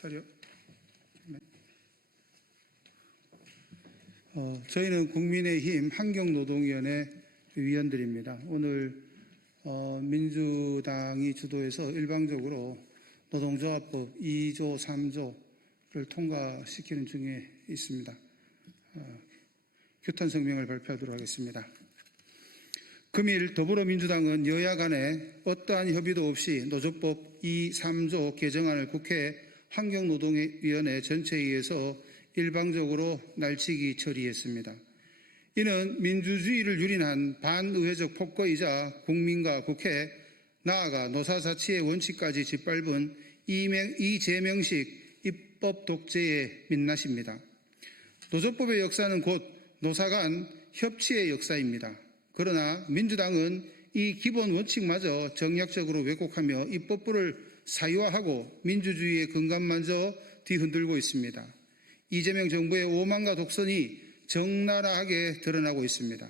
자료. 네. 저희는 국민의힘 환경노동위원회 위원들입니다. 오늘 민주당이 주도해서 일방적으로 노동조합법 2조, 3조를 통과시키는 중에 있습니다. 규탄 성명을 발표하도록 하겠습니다. 금일 더불어민주당은 여야 간에 어떠한 협의도 없이 노조법 2, 3조 개정안을 국회 환경노동위원회 전체회의에서 일방적으로 날치기 처리했습니다. 이는 민주주의를 유린한 반의회적 폭거이자 국민과 국회, 나아가 노사자치의 원칙까지 짓밟은 이재명식 입법 독재의 민낯입니다. 노조법의 역사는 곧 노사 간 협치의 역사입니다. 그러나 민주당은 이 기본 원칙마저 정략적으로 왜곡하며 입법부를 사유화하고 민주주의의 근간마저 뒤흔들고 있습니다. 이재명 정부의 오만과 독선이 적나라하게 드러나고 있습니다.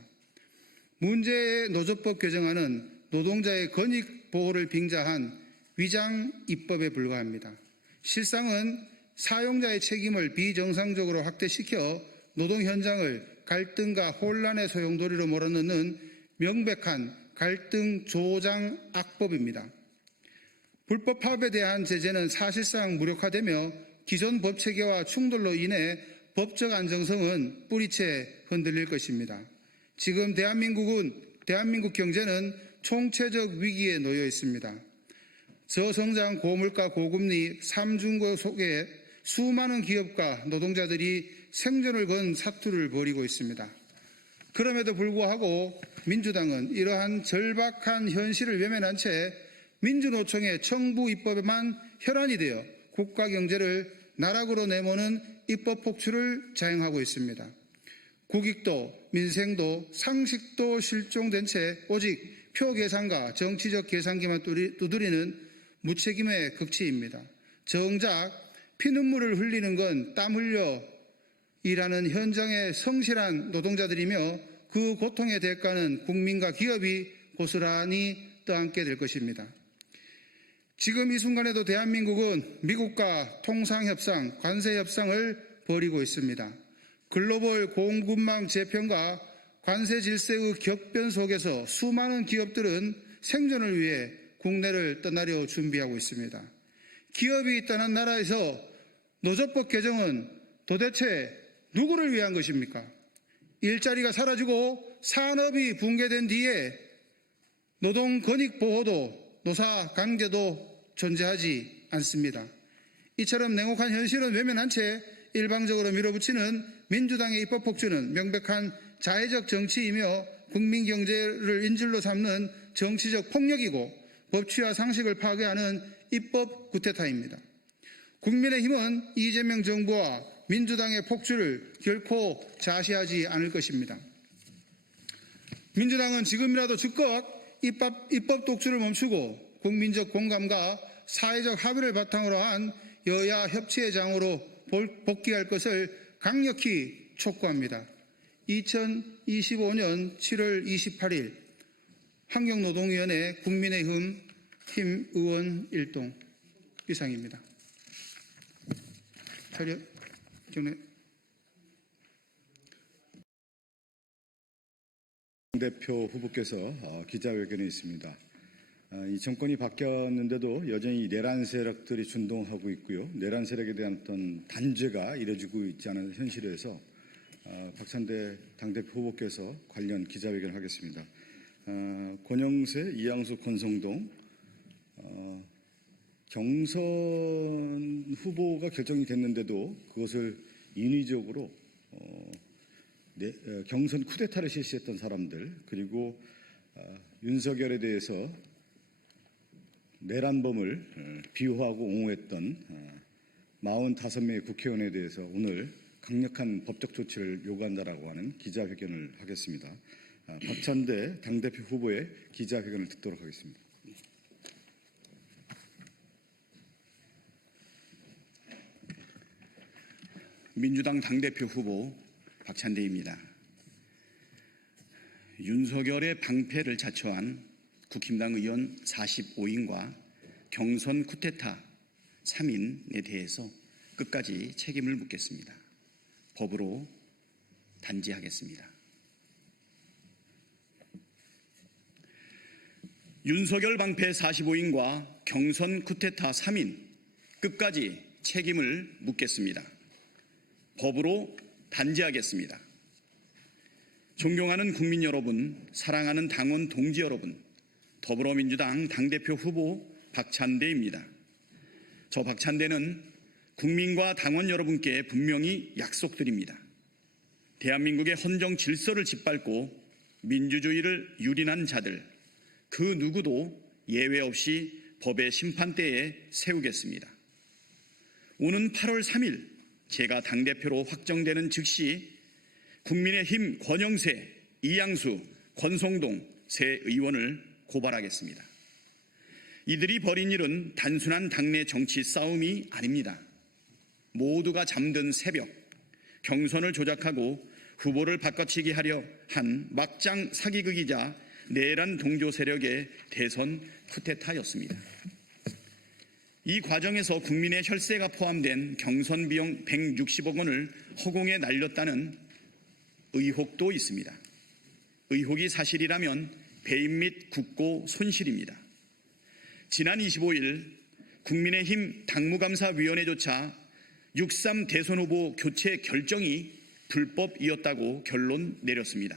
문제의 노조법 개정안은 노동자의 권익 보호를 빙자한 위장 입법에 불과합니다. 실상은 사용자의 책임을 비정상적으로 확대시켜 노동 현장을 갈등과 혼란의 소용돌이로 몰아넣는 명백한 갈등 조장 악법입니다. 불법 파업에 대한 제재는 사실상 무력화되며 기존 법 체계와 충돌로 인해 법적 안정성은 뿌리채 흔들릴 것입니다. 지금 대한민국 경제는 총체적 위기에 놓여 있습니다. 저성장, 고물가, 고금리, 삼중고 속에 수많은 기업과 노동자들이 생존을 건 사투를 벌이고 있습니다. 그럼에도 불구하고 민주당은 이러한 절박한 현실을 외면한 채 민주노총의 청부 입법에만 혈안이 되어 국가 경제를 나락으로 내모는 입법 폭출을 자행하고 있습니다. 국익도, 민생도, 상식도 실종된 채 오직 표 계산과 정치적 계산기만 두드리는 무책임의 극치입니다. 정작 피눈물을 흘리는 건 땀 흘려 일하는 현장의 성실한 노동자들이며 그 고통의 대가는 국민과 기업이 고스란히 떠안게 될 것입니다. 지금 이 순간에도 대한민국은 미국과 통상협상, 관세협상을 벌이고 있습니다. 글로벌 공급망 재편과 관세 질서의 격변 속에서 수많은 기업들은 생존을 위해 국내를 떠나려 준비하고 있습니다. 기업이 떠난 나라에서 노조법 개정은 도대체 누구를 위한 것입니까? 일자리가 사라지고 산업이 붕괴된 뒤에 노동 권익 보호도 노사 관계도 존재하지 않습니다. 이처럼 냉혹한 현실은 외면한 채 일방적으로 밀어붙이는 민주당의 입법 폭주는 명백한 자해적 정치이며 국민 경제를 인질로 삼는 정치적 폭력이고 법치와 상식을 파괴하는 입법 구태타입니다. 국민의힘은 이재명 정부와 민주당의 폭주를 결코 자시하지 않을 것입니다. 민주당은 지금이라도 즉각 입법 독주를 멈추고 국민적 공감과 사회적 합의를 바탕으로 한 여야 협치의 장으로 복귀할 것을 강력히 촉구합니다. 2025년 7월 28일 환경노동위원회 국민의힘 의원 일동 이상입니다. 자료 경례. 대표 후보께서 기자회견에 있습니다. 이 정권이 바뀌었는데도 여전히 내란 세력들이 준동하고 있고요. 내란 세력에 대한 어떤 단죄가 이뤄지고 있지 않은 현실에서 박찬대 당대표 후보께서 관련 기자회견을 하겠습니다. 권영세, 이양수, 권성동 경선 후보가 결정이 됐는데도 그것을 인위적으로 경선 쿠데타를 실시했던 사람들, 그리고 윤석열에 대해서 내란범을 비호하고 옹호했던 45명의 국회의원에 대해서 오늘 강력한 법적 조치를 요구한다라고 하는 기자회견을 하겠습니다. 박찬대 당대표 후보의 기자회견을 듣도록 하겠습니다. 민주당 당대표 후보 박찬대입니다. 윤석열의 방패를 자처한 국힘당 의원 45인과 경선 쿠데타 3인에 대해서 끝까지 책임을 묻겠습니다. 법으로 단죄하겠습니다. 윤석열 방패 45인과 경선 쿠데타 3인 끝까지 책임을 묻겠습니다. 법으로 단죄하겠습니다. 존경하는 국민 여러분, 사랑하는 당원 동지 여러분, 더불어민주당 당대표 후보 박찬대입니다. 저 박찬대는 국민과 당원 여러분께 분명히 약속드립니다. 대한민국의 헌정 질서를 짓밟고 민주주의를 유린한 자들, 그 누구도 예외 없이 법의 심판대에 세우겠습니다. 오는 8월 3일 제가 당대표로 확정되는 즉시 국민의힘 권영세, 이양수, 권성동 세 의원을 고발하겠습니다. 이들이 벌인 일은 단순한 당내 정치 싸움이 아닙니다. 모두가 잠든 새벽, 경선을 조작하고 후보를 바꿔치기 하려 한 막장 사기극이자 내란 동조 세력의 대선 쿠데타였습니다. 이 과정에서 국민의 혈세가 포함된 경선 비용 160억 원을 허공에 날렸다는 의혹도 있습니다. 의혹이 사실이라면 배임 및 국고 손실입니다. 지난 25일 국민의힘 당무감사위원회조차 6.3 대선 후보 교체 결정이 불법이었다고 결론 내렸습니다.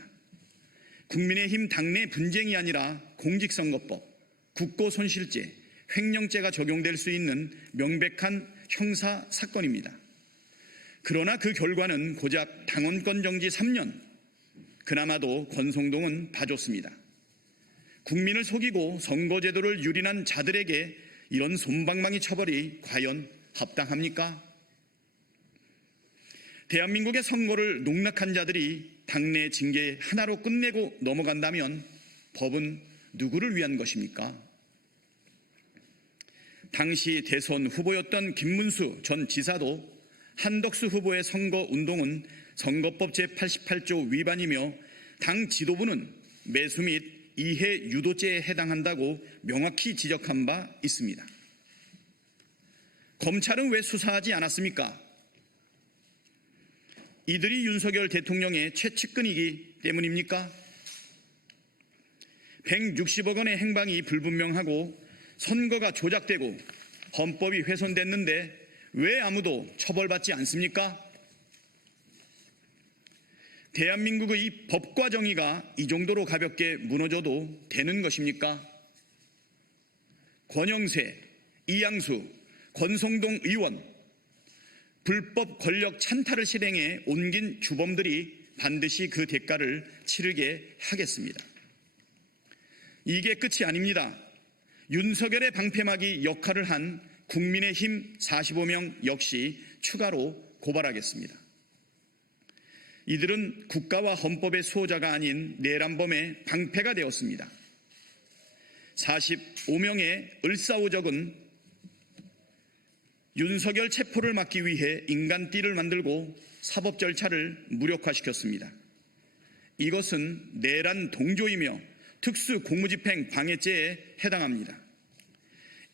국민의힘 당내 분쟁이 아니라 공직선거법, 국고손실죄, 횡령죄가 적용될 수 있는 명백한 형사 사건입니다. 그러나 그 결과는 고작 당원권 정지 3년, 그나마도 권성동은 봐줬습니다. 국민을 속이고 선거제도를 유린한 자들에게 이런 솜방망이 처벌이 과연 합당합니까? 대한민국의 선거를 농락한 자들이 당내 징계 하나로 끝내고 넘어간다면 법은 누구를 위한 것입니까? 당시 대선 후보였던 김문수 전 지사도 한덕수 후보의 선거운동은 선거법 제88조 위반이며 당 지도부는 매수 및 이해 유도죄에 해당한다고 명확히 지적한 바 있습니다. 검찰은 왜 수사하지 않았습니까? 이들이 윤석열 대통령의 최측근이기 때문입니까? 160억 원의 행방이 불분명하고 선거가 조작되고 헌법이 훼손됐는데 왜 아무도 처벌받지 않습니까? 대한민국의 이 법과 정의가 이 정도로 가볍게 무너져도 되는 것입니까? 권영세, 이양수, 권성동 의원, 불법 권력 찬탈을 실행해 옮긴 주범들이 반드시 그 대가를 치르게 하겠습니다. 이게 끝이 아닙니다. 윤석열의 방패막이 역할을 한 국민의힘 45명 역시 추가로 고발하겠습니다. 이들은 국가와 헌법의 수호자가 아닌 내란범의 방패가 되었습니다. 45명의 을사오적은 윤석열 체포를 막기 위해 인간띠를 만들고 사법 절차를 무력화시켰습니다. 이것은 내란 동조이며 특수 공무집행 방해죄에 해당합니다.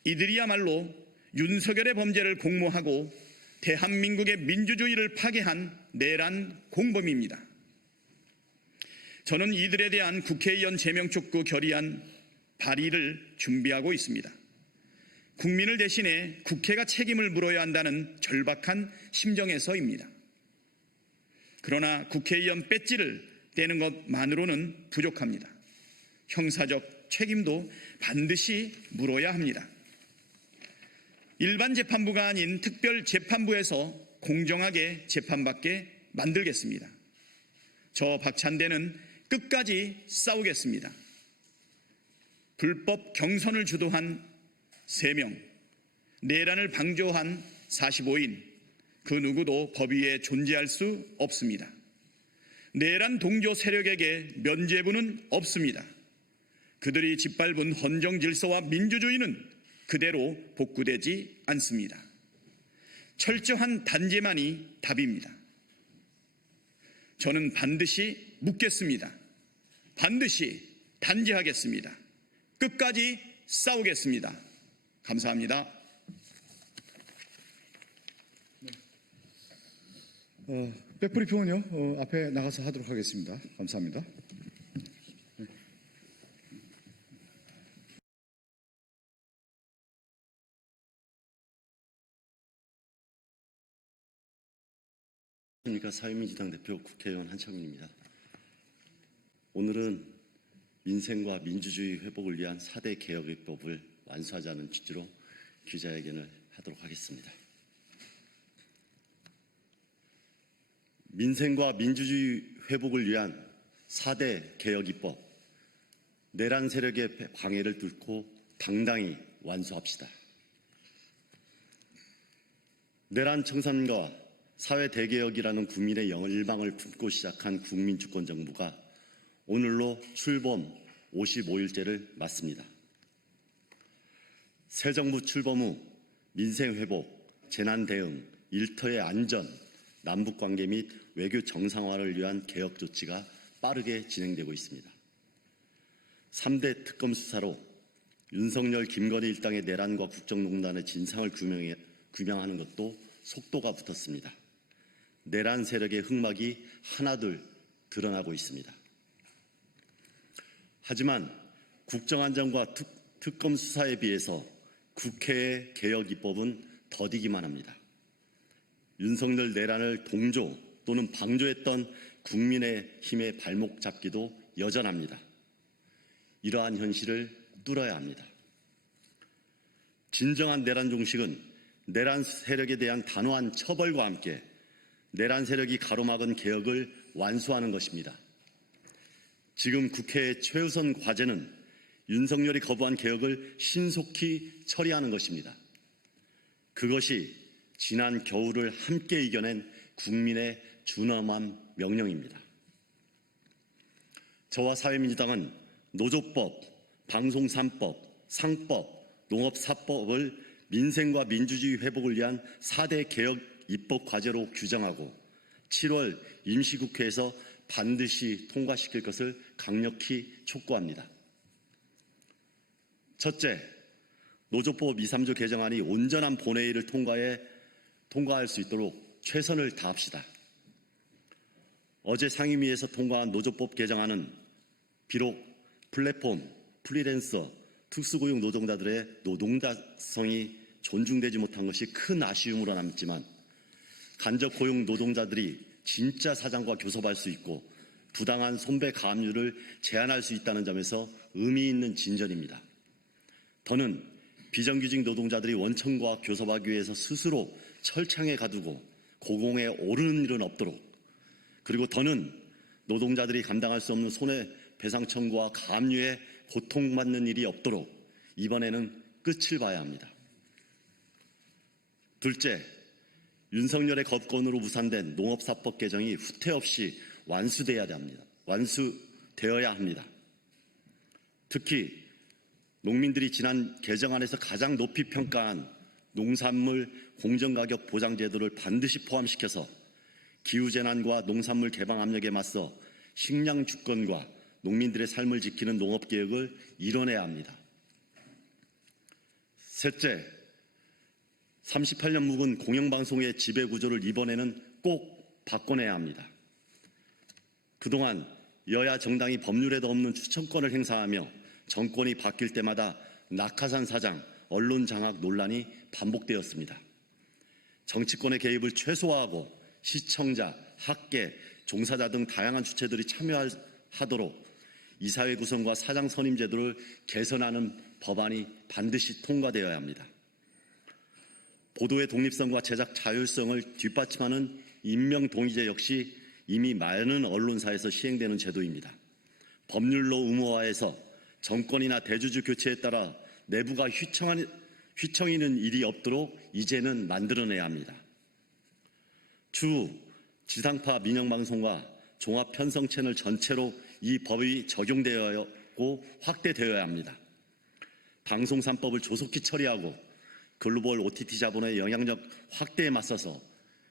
이들이야말로 윤석열의 범죄를 공모하고 대한민국의 민주주의를 파괴한 내란 공범입니다. 저는 이들에 대한 국회의원 제명 촉구 결의안 발의를 준비하고 있습니다. 국민을 대신해 국회가 책임을 물어야 한다는 절박한 심정에서입니다. 그러나 국회의원 배지를 떼는 것만으로는 부족합니다. 형사적 책임도 반드시 물어야 합니다. 일반 재판부가 아닌 특별재판부에서 공정하게 재판받게 만들겠습니다. 저 박찬대는 끝까지 싸우겠습니다. 불법 경선을 주도한 3명, 내란을 방조한 45인, 그 누구도 법 위에 존재할 수 없습니다. 내란 동조 세력에게 면죄부는 없습니다. 그들이 짓밟은 헌정 질서와 민주주의는 그대로 복구되지 않습니다. 철저한 단죄만이 답입니다. 저는 반드시 묻겠습니다. 반드시 단죄하겠습니다. 끝까지 싸우겠습니다. 감사합니다. 백브리핑은요, 앞에 나가서 하도록 하겠습니다. 감사합니다. 안녕하십니까. 사회민주당 대표 국회의원 한창민입니다. 오늘은 민생과 민주주의 회복을 위한 4대 개혁입법을 완수하자는 취지로 기자회견을 하도록 하겠습니다. 민생과 민주주의 회복을 위한 4대 개혁입법, 내란 세력의 방해를 뚫고 당당히 완수합시다. 내란 청산과 사회 대개혁이라는 국민의 열망을 품고 시작한 국민주권정부가 오늘로 출범 55일째를 맞습니다. 새 정부 출범 후 민생회복, 재난대응, 일터의 안전, 남북관계 및 외교 정상화를 위한 개혁 조치가 빠르게 진행되고 있습니다. 3대 특검 수사로 윤석열, 김건희 일당의 내란과 국정농단의 진상을 규명하는 것도 속도가 붙었습니다. 내란 세력의 흑막이 하나둘 드러나고 있습니다. 하지만 국정안전과 특검 수사에 비해서 국회의 개혁 입법은 더디기만 합니다. 윤석열 내란을 동조 또는 방조했던 국민의힘의 발목 잡기도 여전합니다. 이러한 현실을 뚫어야 합니다. 진정한 내란 종식은 내란 세력에 대한 단호한 처벌과 함께 내란 세력이 가로막은 개혁을 완수하는 것입니다. 지금 국회의 최우선 과제는 윤석열이 거부한 개혁을 신속히 처리하는 것입니다. 그것이 지난 겨울을 함께 이겨낸 국민의 준엄한 명령입니다. 저와 사회민주당은 노조법, 방송3법, 상법, 농업4법을 민생과 민주주의 회복을 위한 4대 개혁 입법 과제로 규정하고 7월 임시국회에서 반드시 통과시킬 것을 강력히 촉구합니다. 첫째, 노조법 2, 3조 개정안이 온전한 본회의를 통과할 수 있도록 최선을 다합시다. 어제 상임위에서 통과한 노조법 개정안은 비록 플랫폼, 프리랜서, 특수고용 노동자들의 노동자성이 존중되지 못한 것이 큰 아쉬움으로 남지만 간접 고용 노동자들이 진짜 사장과 교섭할 수 있고 부당한 손배 가압류를 제한할 수 있다는 점에서 의미 있는 진전입니다. 더는 비정규직 노동자들이 원청과 교섭하기 위해서 스스로 철창에 가두고 고공에 오르는 일은 없도록, 그리고 더는 노동자들이 감당할 수 없는 손해배상 청구와 가압류에 고통받는 일이 없도록 이번에는 끝을 봐야 합니다. 둘째, 윤석열의 거부권으로 무산된 농업4법 개정이 후퇴 없이 완수되어야 합니다. 특히 농민들이 지난 개정안에서 가장 높이 평가한 농산물 공정가격 보장제도를 반드시 포함시켜서 기후재난과 농산물 개방 압력에 맞서 식량 주권과 농민들의 삶을 지키는 농업개혁을 이뤄내야 합니다. 셋째, 38년 묵은 공영방송의 지배구조를 이번에는 꼭 바꿔내야 합니다. 그동안 여야 정당이 법률에도 없는 추천권을 행사하며 정권이 바뀔 때마다 낙하산 사장, 언론 장악 논란이 반복되었습니다. 정치권의 개입을 최소화하고 시청자, 학계, 종사자 등 다양한 주체들이 참여하도록 이사회 구성과 사장 선임 제도를 개선하는 법안이 반드시 통과되어야 합니다. 보도의 독립성과 제작 자율성을 뒷받침하는 임명동의제 역시 이미 많은 언론사에서 시행되는 제도입니다. 법률로 의무화해서 정권이나 대주주 교체에 따라 내부가 휘청이는 일이 없도록 이제는 만들어내야 합니다. 추후 지상파 민영방송과 종합편성 채널 전체로 이 법이 적용되었고 확대되어야 합니다. 방송 3법을 조속히 처리하고 글로벌 OTT 자본의 영향력 확대에 맞서서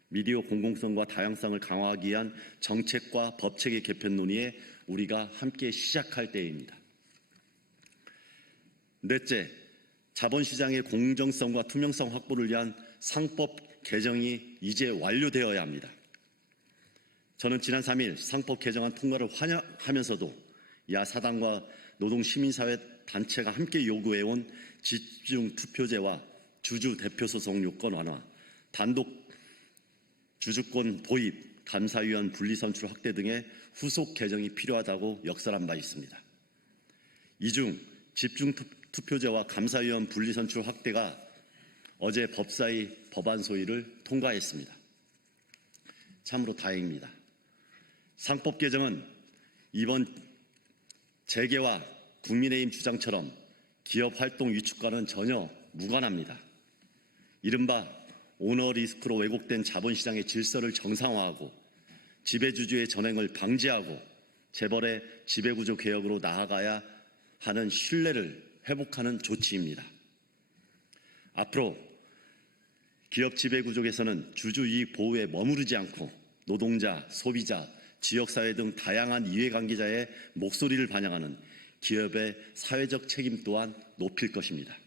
미디어 공공성과 다양성을 강화하기 위한 정책과 법체계 개편 논의에 우리가 함께 시작할 때입니다. 넷째, 자본시장의 공정성과 투명성 확보를 위한 상법 개정이 이제 완료되어야 합니다. 저는 지난 3일 상법 개정안 통과를 환영하면서도 야사당과 노동시민사회 단체가 함께 요구해온 집중투표제와 주주대표소송 요건 완화, 단독 주주권 도입, 감사위원 분리선출 확대 등의 후속 개정이 필요하다고 역설한 바 있습니다. 이 중 집중투표제와 감사위원 분리선출 확대가 어제 법사위 법안 소위를 통과했습니다. 참으로 다행입니다. 상법 개정은 이번 재계와 국민의힘 주장처럼 기업 활동 위축과는 전혀 무관합니다. 이른바 오너 리스크로 왜곡된 자본시장의 질서를 정상화하고 지배주주의 전횡을 방지하고 재벌의 지배구조 개혁으로 나아가야 하는 신뢰를 회복하는 조치입니다. 앞으로 기업 지배구조에서는 주주이익 보호에 머무르지 않고 노동자, 소비자, 지역사회 등 다양한 이해관계자의 목소리를 반영하는 기업의 사회적 책임 또한 높일 것입니다.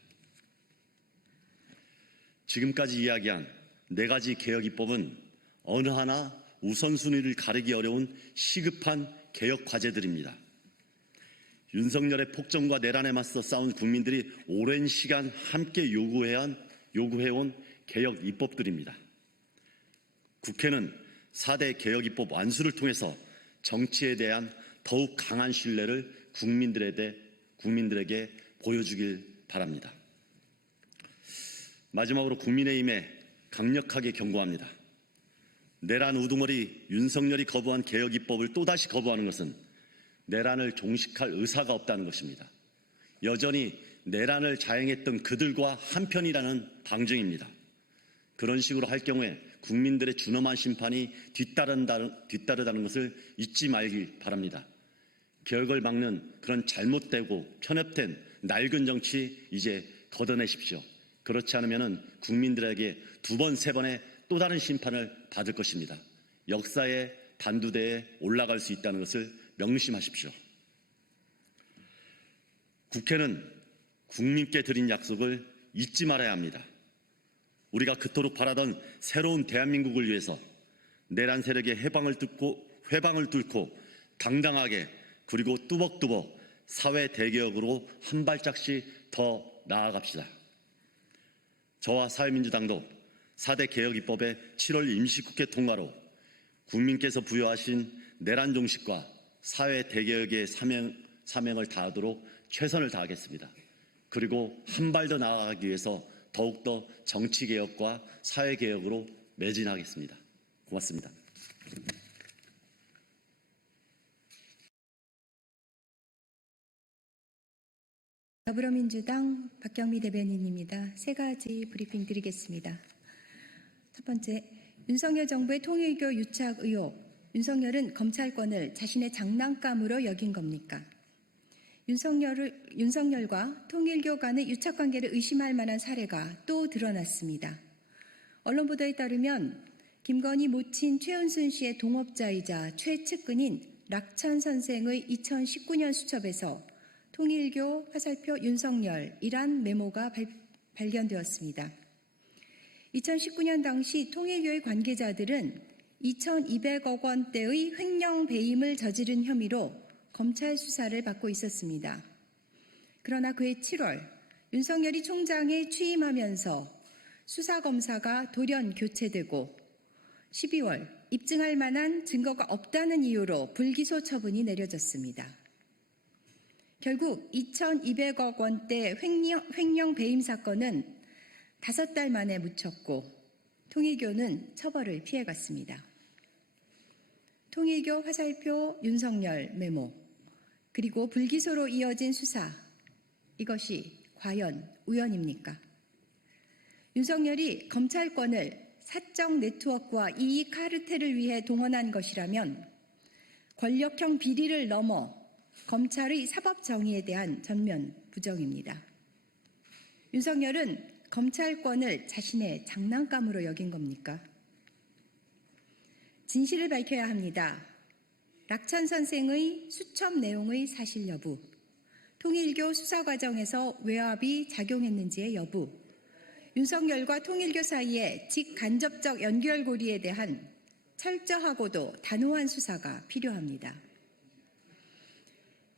지금까지 이야기한 4가지 개혁 입법은 어느 하나 우선순위를 가리기 어려운 시급한 개혁 과제들입니다. 윤석열의 폭정과 내란에 맞서 싸운 국민들이 오랜 시간 함께 요구해온 개혁 입법들입니다. 국회는 4대 개혁 입법 완수를 통해서 정치에 대한 더욱 강한 신뢰를 국민들에게 보여주길 바랍니다. 마지막으로 국민의힘에 강력하게 경고합니다. 내란 우두머리 윤석열이 거부한 개혁 입법을 또다시 거부하는 것은 내란을 종식할 의사가 없다는 것입니다. 여전히 내란을 자행했던 그들과 한편이라는 방증입니다. 그런 식으로 할 경우에 국민들의 준엄한 심판이 뒤따르다는 것을 잊지 말길 바랍니다. 개혁을 막는 그런 잘못되고 편협된 낡은 정치 이제 걷어내십시오. 그렇지 않으면 국민들에게 2번, 3번의 또 다른 심판을 받을 것입니다. 역사의 단두대에 올라갈 수 있다는 것을 명심하십시오. 국회는 국민께 드린 약속을 잊지 말아야 합니다. 우리가 그토록 바라던 새로운 대한민국을 위해서 내란 세력의 회방을 뚫고 당당하게 그리고 뚜벅뚜벅 사회 대개혁으로 한 발짝씩 더 나아갑시다. 저와 사회민주당도 4대 개혁 입법의 7월 임시국회 통과로 국민께서 부여하신 내란 종식과 사회 대개혁의 사명을 다하도록 최선을 다하겠습니다. 그리고 한 발 더 나아가기 위해서 더욱더 정치개혁과 사회개혁으로 매진하겠습니다. 고맙습니다. 더불어민주당 박경미 대변인입니다. 3가지 브리핑 드리겠습니다. 첫 번째, 윤석열 정부의 통일교 유착 의혹. 윤석열은 검찰권을 자신의 장난감으로 여긴 겁니까? 윤석열과 통일교 간의 유착관계를 의심할 만한 사례가 또 드러났습니다. 언론 보도에 따르면 김건희 모친 최은순 씨의 동업자이자 최측근인 락천 선생의 2019년 수첩에서 통일교 화살표 윤석열이란 메모가 발견되었습니다. 2019년 당시 통일교의 관계자들은 2,200억 원대의 횡령 배임을 저지른 혐의로 검찰 수사를 받고 있었습니다. 그러나 그해 7월 윤석열이 총장에 취임하면서 수사검사가 돌연 교체되고 12월 입증할 만한 증거가 없다는 이유로 불기소 처분이 내려졌습니다. 결국 2,200억 원대 횡령 배임 사건은 5달 만에 묻혔고 통일교는 처벌을 피해갔습니다. 통일교 화살표 윤석열 메모 그리고 불기소로 이어진 수사, 이것이 과연 우연입니까? 윤석열이 검찰권을 사적 네트워크와 이익 카르텔을 위해 동원한 것이라면 권력형 비리를 넘어 검찰의 사법 정의에 대한 전면 부정입니다. 윤석열은 검찰권을 자신의 장난감으로 여긴 겁니까? 진실을 밝혀야 합니다. 락천 선생의 수첩 내용의 사실 여부, 통일교 수사 과정에서 외압이 작용했는지의 여부, 윤석열과 통일교 사이의 직간접적 연결고리에 대한 철저하고도 단호한 수사가 필요합니다.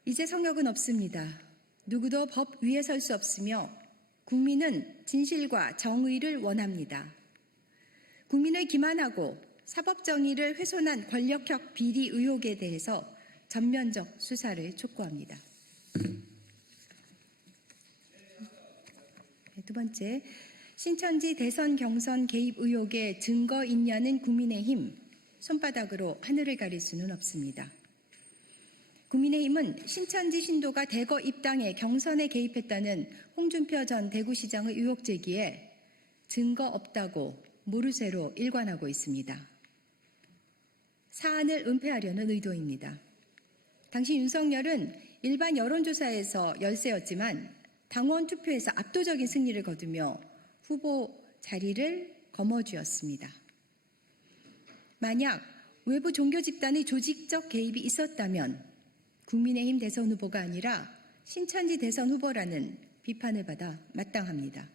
이제 성역은 없습니다. 누구도 법 위에 설 수 없으며 국민은 진실과 정의를 원합니다. 국민을 기만하고 사법정의를 훼손한 권력형 비리 의혹에 대해서 전면적 수사를 촉구합니다. 두 번째, 신천지 대선 경선 개입 의혹에 증거 있냐는 국민의힘, 손바닥으로 하늘을 가릴 수는 없습니다. 국민의힘은 신천지 신도가 대거 입당해 경선에 개입했다는 홍준표 전 대구시장의 의혹 제기에 증거 없다고 모르쇠로 일관하고 있습니다. 사안을 은폐하려는 의도입니다. 당시 윤석열은 일반 여론조사에서 열세였지만 당원 투표에서 압도적인 승리를 거두며 후보 자리를 거머쥐었습니다. 만약 외부 종교 집단의 조직적 개입이 있었다면 국민의힘 대선 후보가 아니라 신천지 대선 후보라는 비판을 받아 마땅합니다.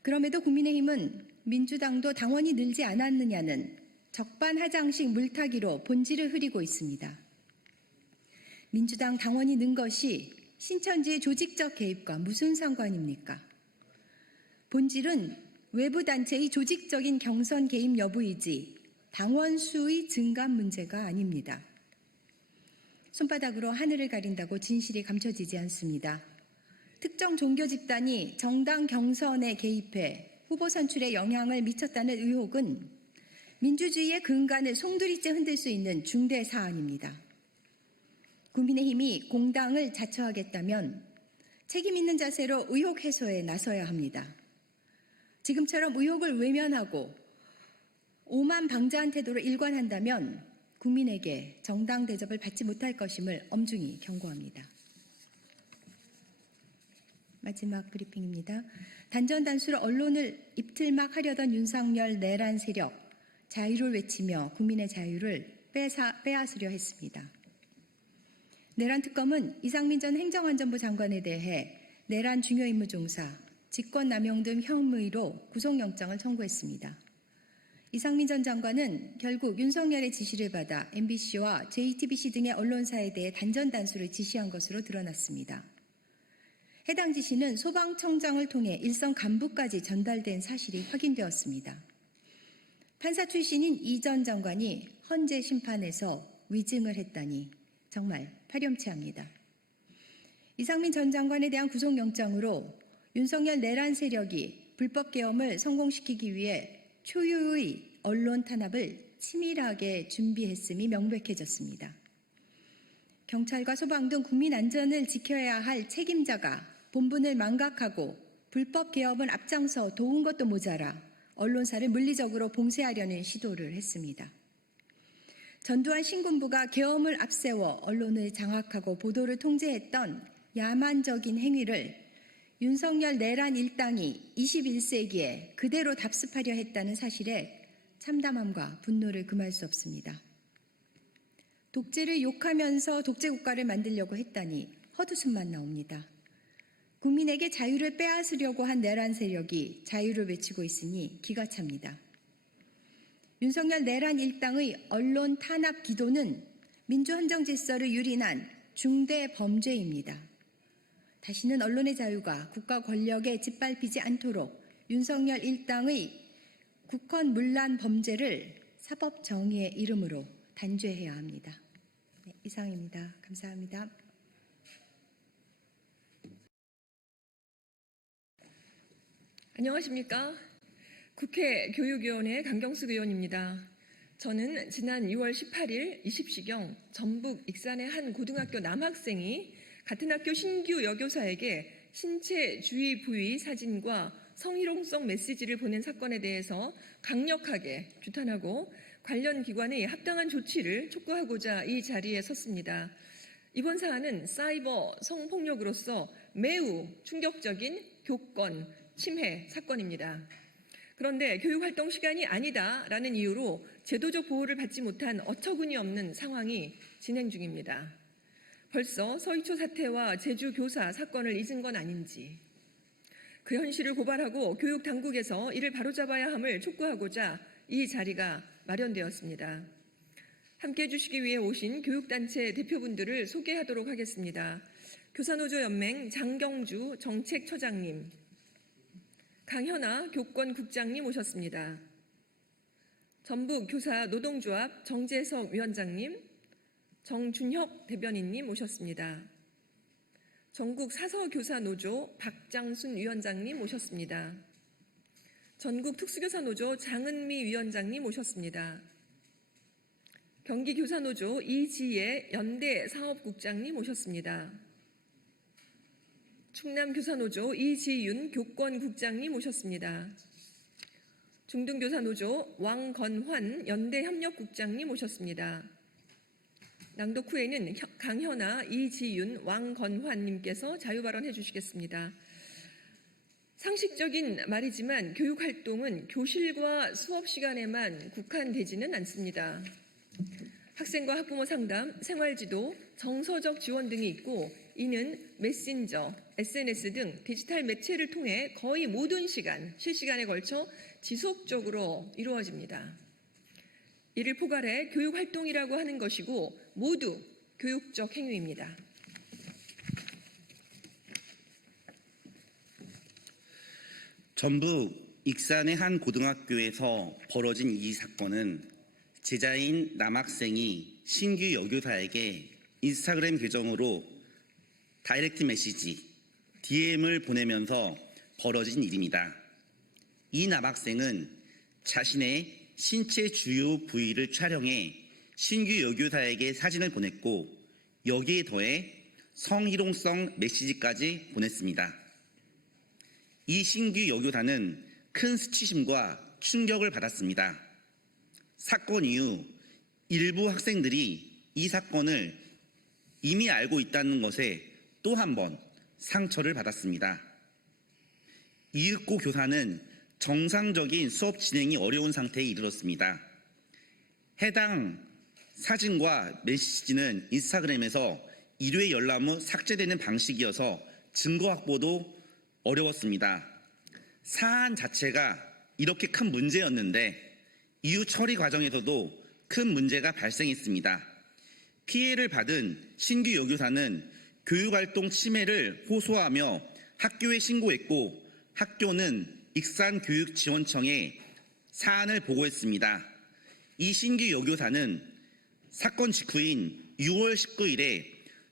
그럼에도 국민의힘은 민주당도 당원이 늘지 않았느냐는 적반하장식 물타기로 본질을 흐리고 있습니다. 민주당 당원이 는 것이 신천지의 조직적 개입과 무슨 상관입니까? 본질은 외부 단체의 조직적인 경선 개입 여부이지 당원 수의 증가 문제가 아닙니다. 손바닥으로 하늘을 가린다고 진실이 감춰지지 않습니다. 특정 종교 집단이 정당 경선에 개입해 후보 선출에 영향을 미쳤다는 의혹은 민주주의의 근간을 송두리째 흔들 수 있는 중대 사안입니다. 국민의힘이 공당을 자처하겠다면 책임 있는 자세로 의혹 해소에 나서야 합니다. 지금처럼 의혹을 외면하고 오만방자한 태도로 일관한다면 국민에게 정당 대접을 받지 못할 것임을 엄중히 경고합니다. 마지막 브리핑입니다. 단전단수로 언론을 입틀막하려던 윤석열 내란 세력, 자유를 외치며 국민의 자유를 빼앗으려 했습니다. 내란 특검은 이상민 전 행정안전부 장관에 대해 내란 중요 임무 종사, 직권남용 등 혐의로 구속영장을 청구했습니다. 이상민 전 장관은 결국 윤석열의 지시를 받아 MBC와 JTBC 등의 언론사에 대해 단전단수를 지시한 것으로 드러났습니다. 해당 지시는 소방청장을 통해 일선 간부까지 전달된 사실이 확인되었습니다. 판사 출신인 이 전 장관이 헌재 심판에서 위증을 했다니 정말 파렴치합니다. 이상민 전 장관에 대한 구속영장으로 윤석열 내란 세력이 불법 계엄을 성공시키기 위해 초유의 언론 탄압을 치밀하게 준비했음이 명백해졌습니다. 경찰과 소방 등 국민 안전을 지켜야 할 책임자가 본분을 망각하고 불법 계엄을 앞장서 도운 것도 모자라 언론사를 물리적으로 봉쇄하려는 시도를 했습니다. 전두환 신군부가 계엄을 앞세워 언론을 장악하고 보도를 통제했던 야만적인 행위를 윤석열 내란 일당이 21세기에 그대로 답습하려 했다는 사실에 참담함과 분노를 금할 수 없습니다. 독재를 욕하면서 독재국가를 만들려고 했다니 헛웃음만 나옵니다. 국민에게 자유를 빼앗으려고 한 내란 세력이 자유를 외치고 있으니 기가 찹니다. 윤석열 내란 일당의 언론 탄압 기도는 민주헌정 질서를 유린한 중대 범죄입니다. 다시는 언론의 자유가 국가 권력에 짓밟히지 않도록 윤석열 일당의 국헌 문란 범죄를 사법 정의의 이름으로 단죄해야 합니다. 네, 이상입니다. 감사합니다. 안녕하십니까? 국회 교육위원회 강경숙 의원입니다. 저는 지난 6월 18일 20시경 전북 익산의 한 고등학교 남학생이 같은 학교 신규 여교사에게 신체 주의 부위 사진과 성희롱성 메시지를 보낸 사건에 대해서 강력하게 규탄하고 관련 기관의 합당한 조치를 촉구하고자 이 자리에 섰습니다. 이번 사안은 사이버 성폭력으로서 매우 충격적인 교권 침해 사건입니다. 그런데 교육활동 시간이 아니다라는 이유로 제도적 보호를 받지 못한 어처구니 없는 상황이 진행 중입니다. 벌써 서희초 사태와 제주 교사 사건을 잊은 건 아닌지, 그 현실을 고발하고 교육당국에서 이를 바로잡아야 함을 촉구하고자 이 자리가 마련되었습니다. 함께해 주시기 위해 오신 교육단체 대표분들을 소개하도록 하겠습니다. 교사노조연맹 장경주 정책처장님, 강현아 교권국장님 오셨습니다. 전북교사노동조합 정재석 위원장님, 정준혁 대변인님 오셨습니다. 전국사서교사노조 박장순 위원장님 오셨습니다. 전국특수교사노조 장은미 위원장님 오셨습니다. 경기교사노조 이지혜 연대사업국장님 오셨습니다. 충남교사노조 이지윤 교권국장님 오셨습니다. 중등교사노조 왕건환 연대협력국장님 오셨습니다. 낭독 후에는 강현아, 이지윤, 왕건환님께서 자유발언해 주시겠습니다. 상식적인 말이지만 교육활동은 교실과 수업 시간에만 국한되지는 않습니다. 학생과 학부모 상담, 생활지도, 정서적 지원 등이 있고 이는 메신저, SNS 등 디지털 매체를 통해 거의 모든 시간, 실시간에 걸쳐 지속적으로 이루어집니다. 이를 포괄해 교육활동이라고 하는 것이고 모두 교육적 행위입니다. 전북 익산의 한 고등학교에서 벌어진 이 사건은 제자인 남학생이 신규 여교사에게 인스타그램 계정으로 다이렉트 메시지, DM을 보내면서 벌어진 일입니다. 이 남학생은 자신의 신체 주요 부위를 촬영해 신규 여교사에게 사진을 보냈고 여기에 더해 성희롱성 메시지까지 보냈습니다. 이 신규 여교사는 큰 수치심과 충격을 받았습니다. 사건 이후 일부 학생들이 이 사건을 이미 알고 있다는 것에 또 한 번 상처를 받았습니다. 이윽고 교사는 정상적인 수업 진행이 어려운 상태에 이르렀습니다. 해당 사진과 메시지는 인스타그램에서 1회 열람 후 삭제되는 방식이어서 증거 확보도 어려웠습니다. 사안 자체가 이렇게 큰 문제였는데 이후 처리 과정에서도 큰 문제가 발생했습니다. 피해를 받은 신규 여교사는 교육활동 침해를 호소하며 학교에 신고했고 학교는 익산교육지원청에 사안을 보고했습니다. 이 신규 여교사는 사건 직후인 6월 19일에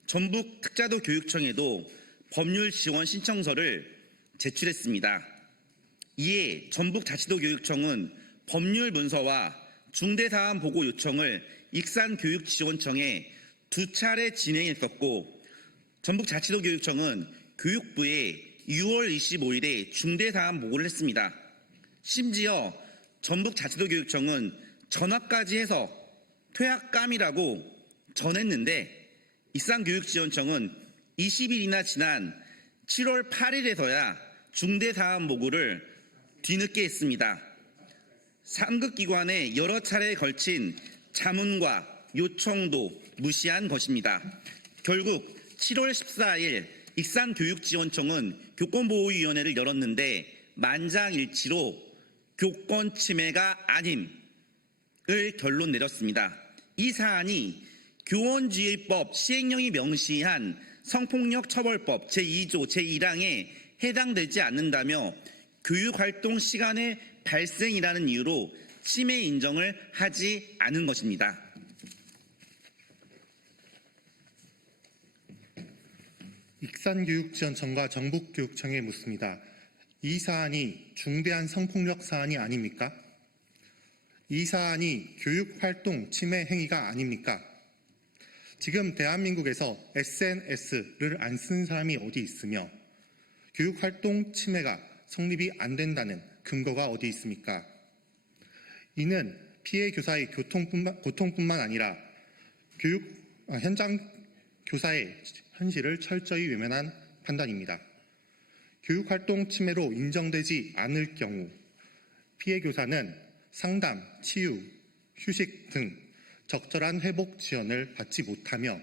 전북특자도 교육청에도 법률 지원 신청서를 제출했습니다. 이에 전북자치도 교육청은 법률 문서와 중대사안 보고 요청을 익산교육지원청에 2차례 진행했었고 전북자치도 교육청은 교육부에 6월 25일에 중대사안 보고를 했습니다. 심지어 전북자치도 교육청은 전화까지 해서 퇴학감이라고 전했는데 익산교육지원청은 20일이나 지난 7월 8일에서야 중대사안 보고를 뒤늦게 했습니다. 상급기관에 여러 차례에 걸친 자문과 요청도 무시한 것입니다. 결국 7월 14일 익산교육지원청은 교권보호위원회를 열었는데 만장일치로 교권 침해가 아님을 결론 내렸습니다. 이 사안이 교원지휘법 시행령이 명시한 성폭력처벌법 제2조 제1항에 해당되지 않는다며 교육활동 시간의 발생이라는 이유로 침해 인정을 하지 않은 것입니다. 익산교육지원청과 전북교육청에 묻습니다. 이 사안이 중대한 성폭력 사안이 아닙니까? 이 사안이 교육활동 침해 행위가 아닙니까? 지금 대한민국에서 SNS를 안 쓴 사람이 어디 있으며 교육활동 침해가 성립이 안 된다는 근거가 어디 있습니까? 이는 피해 교사의 고통뿐만 아니라 현장 교사의 현실을 철저히 외면한 판단입니다. 교육활동 침해로 인정되지 않을 경우 피해 교사는 상담, 치유, 휴식 등 적절한 회복 지원을 받지 못하며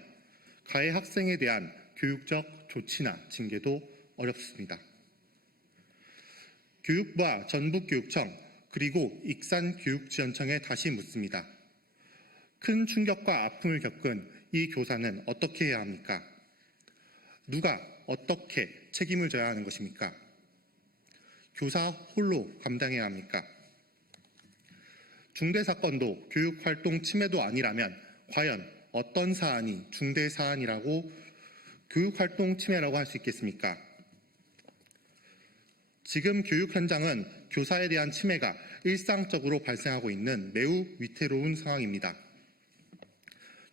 가해 학생에 대한 교육적 조치나 징계도 어렵습니다. 교육부와 전북교육청, 그리고 익산교육지원청에 다시 묻습니다. 큰 충격과 아픔을 겪은 이 교사는 어떻게 해야 합니까? 누가 어떻게 책임을 져야 하는 것입니까? 교사 홀로 감당해야 합니까? 중대사건도 교육활동 침해도 아니라면 과연 어떤 사안이 중대사안이라고 교육활동 침해라고 할 수 있겠습니까? 지금 교육 현장은 교사에 대한 침해가 일상적으로 발생하고 있는 매우 위태로운 상황입니다.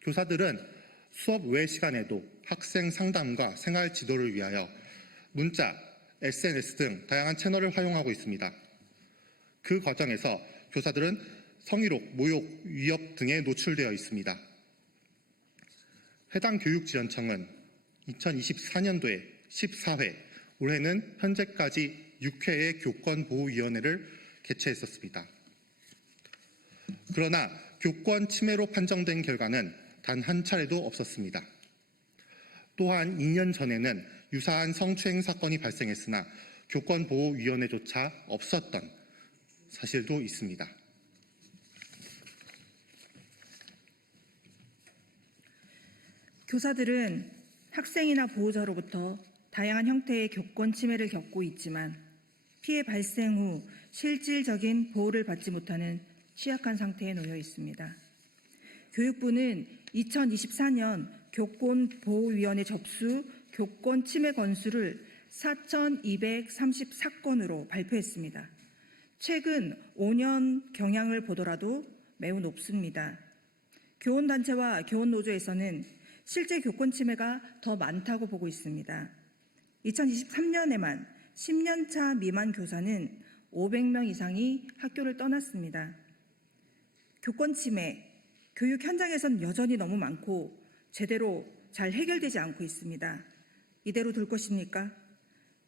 교사들은 수업 외 시간에도 학생 상담과 생활 지도를 위하여 문자, SNS 등 다양한 채널을 활용하고 있습니다. 그 과정에서 교사들은 성희롱, 모욕, 위협 등에 노출되어 있습니다. 해당 교육지원청은 2024년도에 14회, 올해는 현재까지 6회의 교권보호위원회를 개최했었습니다. 그러나 교권 침해로 판정된 결과는 단 한 차례도 없었습니다. 또한 2년 전에는 유사한 성추행 사건이 발생했으나 교권보호위원회조차 없었던 사실도 있습니다. 교사들은 학생이나 보호자로부터 다양한 형태의 교권 침해를 겪고 있지만 피해 발생 후 실질적인 보호를 받지 못하는 취약한 상태에 놓여 있습니다. 교육부는 2024년 교권보호위원회 접수 교권 침해 건수를 4,234건으로 발표했습니다. 최근 5년 경향을 보더라도 매우 높습니다. 교원단체와 교원노조에서는 실제 교권 침해가 더 많다고 보고 있습니다. 2023년에만 10년차 미만 교사는 500명 이상이 학교를 떠났습니다. 교권 침해, 교육 현장에선 여전히 너무 많고 제대로 잘 해결되지 않고 있습니다. 이대로 둘 것입니까?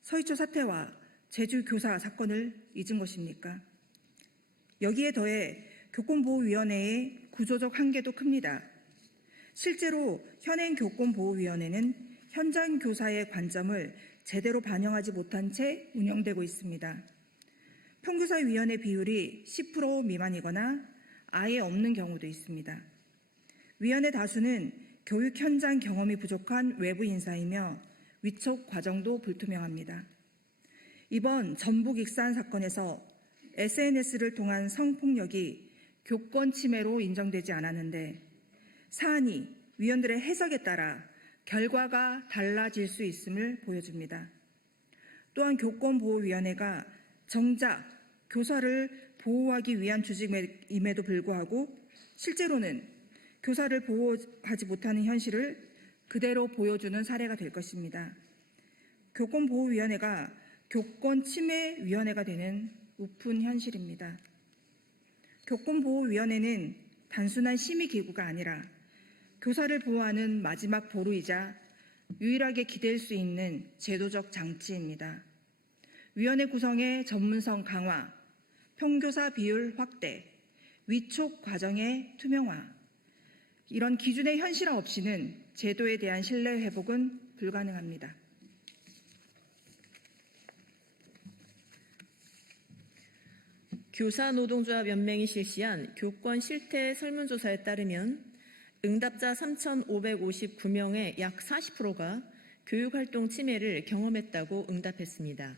서희초 사태와 제주 교사 사건을 잊은 것입니까? 여기에 더해 교권보호위원회의 구조적 한계도 큽니다. 실제로 현행 교권보호위원회는 현장 교사의 관점을 제대로 반영하지 못한 채 운영되고 있습니다. 평교사위원회 비율이 10% 미만이거나 아예 없는 경우도 있습니다. 위원회 다수는 교육 현장 경험이 부족한 외부 인사이며 위촉 과정도 불투명합니다. 이번 전북 익산 사건에서 SNS를 통한 성폭력이 교권 침해로 인정되지 않았는데 사안이 위원들의 해석에 따라 결과가 달라질 수 있음을 보여줍니다. 또한 교권보호위원회가 정작 교사를 보호하기 위한 조직임에도 불구하고 실제로는 교사를 보호하지 못하는 현실을 그대로 보여주는 사례가 될 것입니다. 교권보호위원회가 교권침해위원회가 되는 우픈 현실입니다. 교권보호위원회는 단순한 심의기구가 아니라 교사를 보호하는 마지막 보루이자 유일하게 기댈 수 있는 제도적 장치입니다. 위원회 구성의 전문성 강화, 평교사 비율 확대, 위촉 과정의 투명화, 이런 기준의 현실화 없이는 제도에 대한 신뢰 회복은 불가능합니다. 교사노동조합연맹이 실시한 교권 실태 설문조사에 따르면 응답자 3,559명의 약 40%가 교육활동 침해를 경험했다고 응답했습니다.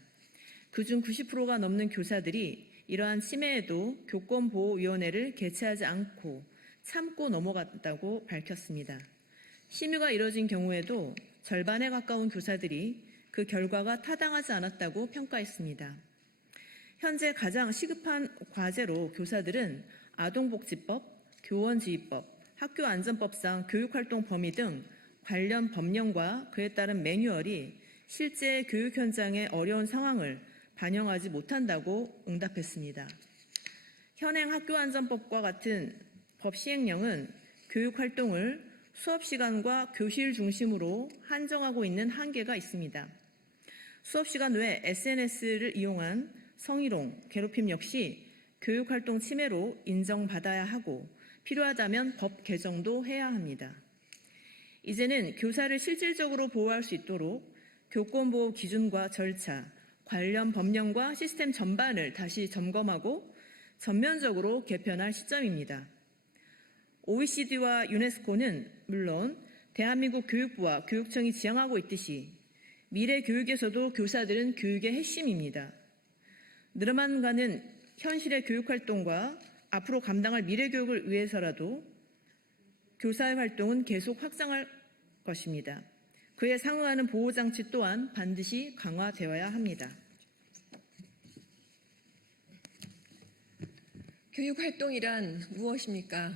그중 90%가 넘는 교사들이 이러한 침해에도 교권보호위원회를 개최하지 않고 참고 넘어갔다고 밝혔습니다. 심의가 이뤄진 경우에도 절반에 가까운 교사들이 그 결과가 타당하지 않았다고 평가했습니다. 현재 가장 시급한 과제로 교사들은 아동복지법, 교원지휘법, 학교안전법상 교육활동 범위 등 관련 법령과 그에 따른 매뉴얼이 실제 교육 현장의 어려운 상황을 반영하지 못한다고 응답했습니다. 현행 학교안전법과 같은 법 시행령은 교육활동을 수업시간과 교실 중심으로 한정하고 있는 한계가 있습니다. 수업시간 외 SNS를 이용한 성희롱, 괴롭힘 역시 교육활동 침해로 인정받아야 하고 필요하다면 법 개정도 해야 합니다. 이제는 교사를 실질적으로 보호할 수 있도록 교권보호 기준과 절차, 관련 법령과 시스템 전반을 다시 점검하고 전면적으로 개편할 시점입니다. OECD와 유네스코는 물론 대한민국 교육부와 교육청이 지향하고 있듯이 미래 교육에서도 교사들은 교육의 핵심입니다. 늘어만 가는 현실의 교육 활동과 앞으로 감당할 미래 교육을 위해서라도 교사의 활동은 계속 확장할 것입니다. 그에 상응하는 보호장치 또한 반드시 강화되어야 합니다. 교육 활동이란 무엇입니까?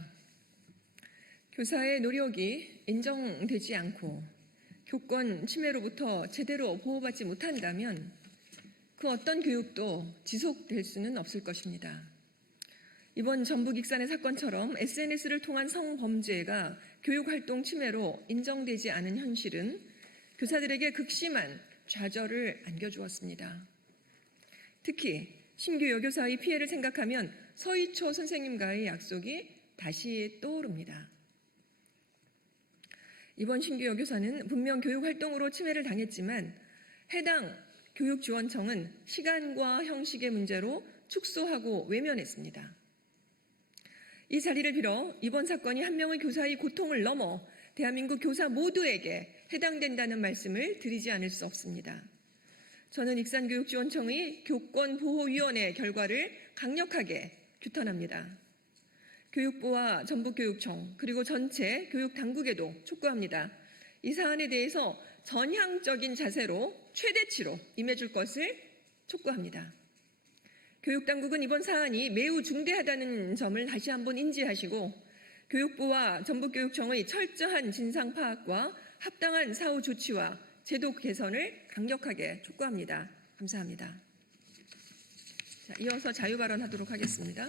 교사의 노력이 인정되지 않고 교권 침해로부터 제대로 보호받지 못한다면 그 어떤 교육도 지속될 수는 없을 것입니다. 이번 전북 익산의 사건처럼 SNS를 통한 성범죄가 교육활동 침해로 인정되지 않은 현실은 교사들에게 극심한 좌절을 안겨주었습니다. 특히 신규 여교사의 피해를 생각하면 서희초 선생님과의 약속이 다시 떠오릅니다. 이번 신규 여교사는 분명 교육활동으로 침해를 당했지만 해당 교육지원청은 시간과 형식의 문제로 축소하고 외면했습니다. 이 자리를 빌어 이번 사건이 한 명의 교사의 고통을 넘어 대한민국 교사 모두에게 해당된다는 말씀을 드리지 않을 수 없습니다. 저는 익산교육지원청의 교권보호위원회 결과를 강력하게 규탄합니다. 교육부와 전북교육청 그리고 전체 교육당국에도 촉구합니다. 이 사안에 대해서 전향적인 자세로 최대치로 임해줄 것을 촉구합니다. 교육당국은 이번 사안이 매우 중대하다는 점을 다시 한번 인지하시고 교육부와 전북교육청의 철저한 진상 파악과 합당한 사후 조치와 제도 개선을 강력하게 촉구합니다. 감사합니다. 자, 이어서 자유발언하도록 하겠습니다.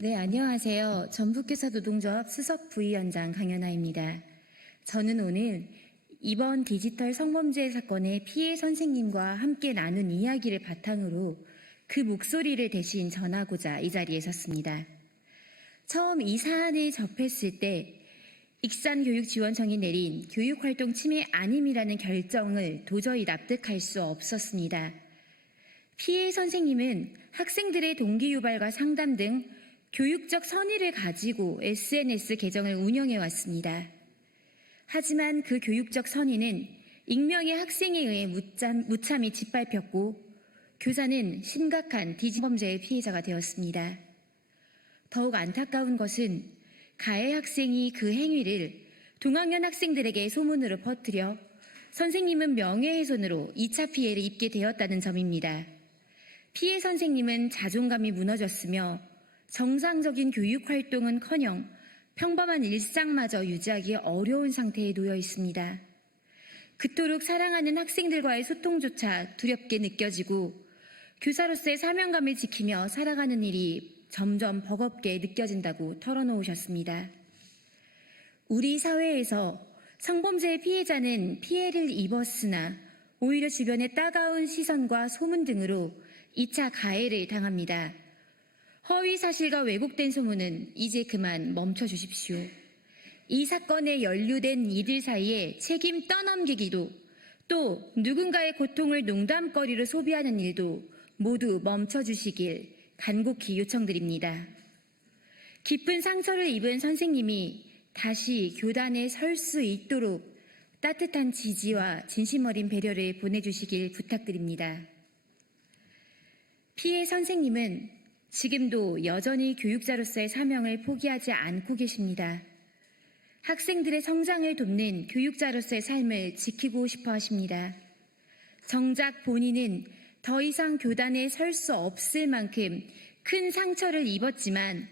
네, 안녕하세요. 전북교사노동조합 수석 부위원장 강연아입니다. 저는 오늘 이번 디지털 성범죄 사건의 피해 선생님과 함께 나눈 이야기를 바탕으로 그 목소리를 대신 전하고자 이 자리에 섰습니다. 처음 이 사안을 접했을 때 익산교육지원청이 내린 교육활동 침해 아님이라는 결정을 도저히 납득할 수 없었습니다. 피해 선생님은 학생들의 동기 유발과 상담 등 교육적 선의를 가지고 SNS 계정을 운영해 왔습니다. 하지만 그 교육적 선의는 익명의 학생에 의해 무참히 짓밟혔고 교사는 심각한 디지털 범죄의 피해자가 되었습니다. 더욱 안타까운 것은 가해 학생이 그 행위를 동학년 학생들에게 소문으로 퍼뜨려 선생님은 명예훼손으로 2차 피해를 입게 되었다는 점입니다. 피해 선생님은 자존감이 무너졌으며 정상적인 교육활동은커녕 평범한 일상마저 유지하기 어려운 상태에 놓여 있습니다. 그토록 사랑하는 학생들과의 소통조차 두렵게 느껴지고 교사로서의 사명감을 지키며 살아가는 일이 점점 버겁게 느껴진다고 털어놓으셨습니다. 우리 사회에서 성범죄의 피해자는 피해를 입었으나 오히려 주변의 따가운 시선과 소문 등으로 2차 가해를 당합니다. 허위 사실과 왜곡된 소문은 이제 그만 멈춰주십시오. 이 사건에 연루된 이들 사이에 책임 떠넘기기도 또 누군가의 고통을 농담거리로 소비하는 일도 모두 멈춰주시길 간곡히 요청드립니다. 깊은 상처를 입은 선생님이 다시 교단에 설 수 있도록 따뜻한 지지와 진심 어린 배려를 보내주시길 부탁드립니다. 피해 선생님은 지금도 여전히 교육자로서의 사명을 포기하지 않고 계십니다. 학생들의 성장을 돕는 교육자로서의 삶을 지키고 싶어 하십니다. 정작 본인은 더 이상 교단에 설 수 없을 만큼 큰 상처를 입었지만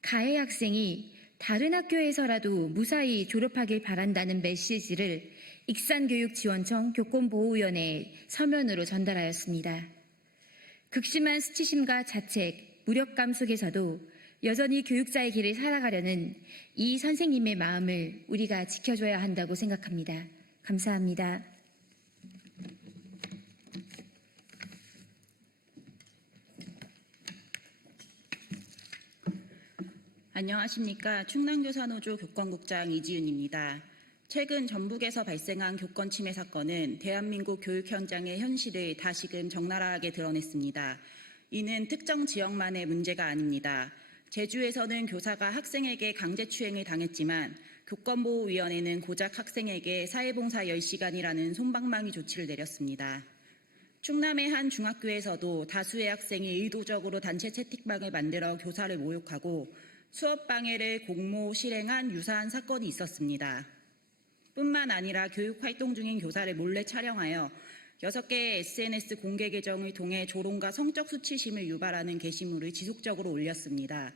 가해 학생이 다른 학교에서라도 무사히 졸업하길 바란다는 메시지를 익산교육지원청 교권보호위원회에 서면으로 전달하였습니다. 극심한 수치심과 자책, 무력감 속에서도 여전히 교육자의 길을 살아가려는 이 선생님의 마음을 우리가 지켜줘야 한다고 생각합니다. 감사합니다. 안녕하십니까. 충남교사노조 교권국장 이지윤입니다. 최근 전북에서 발생한 교권 침해 사건은 대한민국 교육 현장의 현실을 다시금 적나라하게 드러냈습니다. 이는 특정 지역만의 문제가 아닙니다. 제주에서는 교사가 학생에게 강제추행을 당했지만 교권보호위원회는 고작 학생에게 사회봉사 10시간이라는 솜방망이 조치를 내렸습니다. 충남의 한 중학교에서도 다수의 학생이 의도적으로 단체 채팅방을 만들어 교사를 모욕하고 수업 방해를 공모 실행한 유사한 사건이 있었습니다. 뿐만 아니라 교육 활동 중인 교사를 몰래 촬영하여 6개의 SNS 공개 계정을 통해 조롱과 성적 수치심을 유발하는 게시물을 지속적으로 올렸습니다.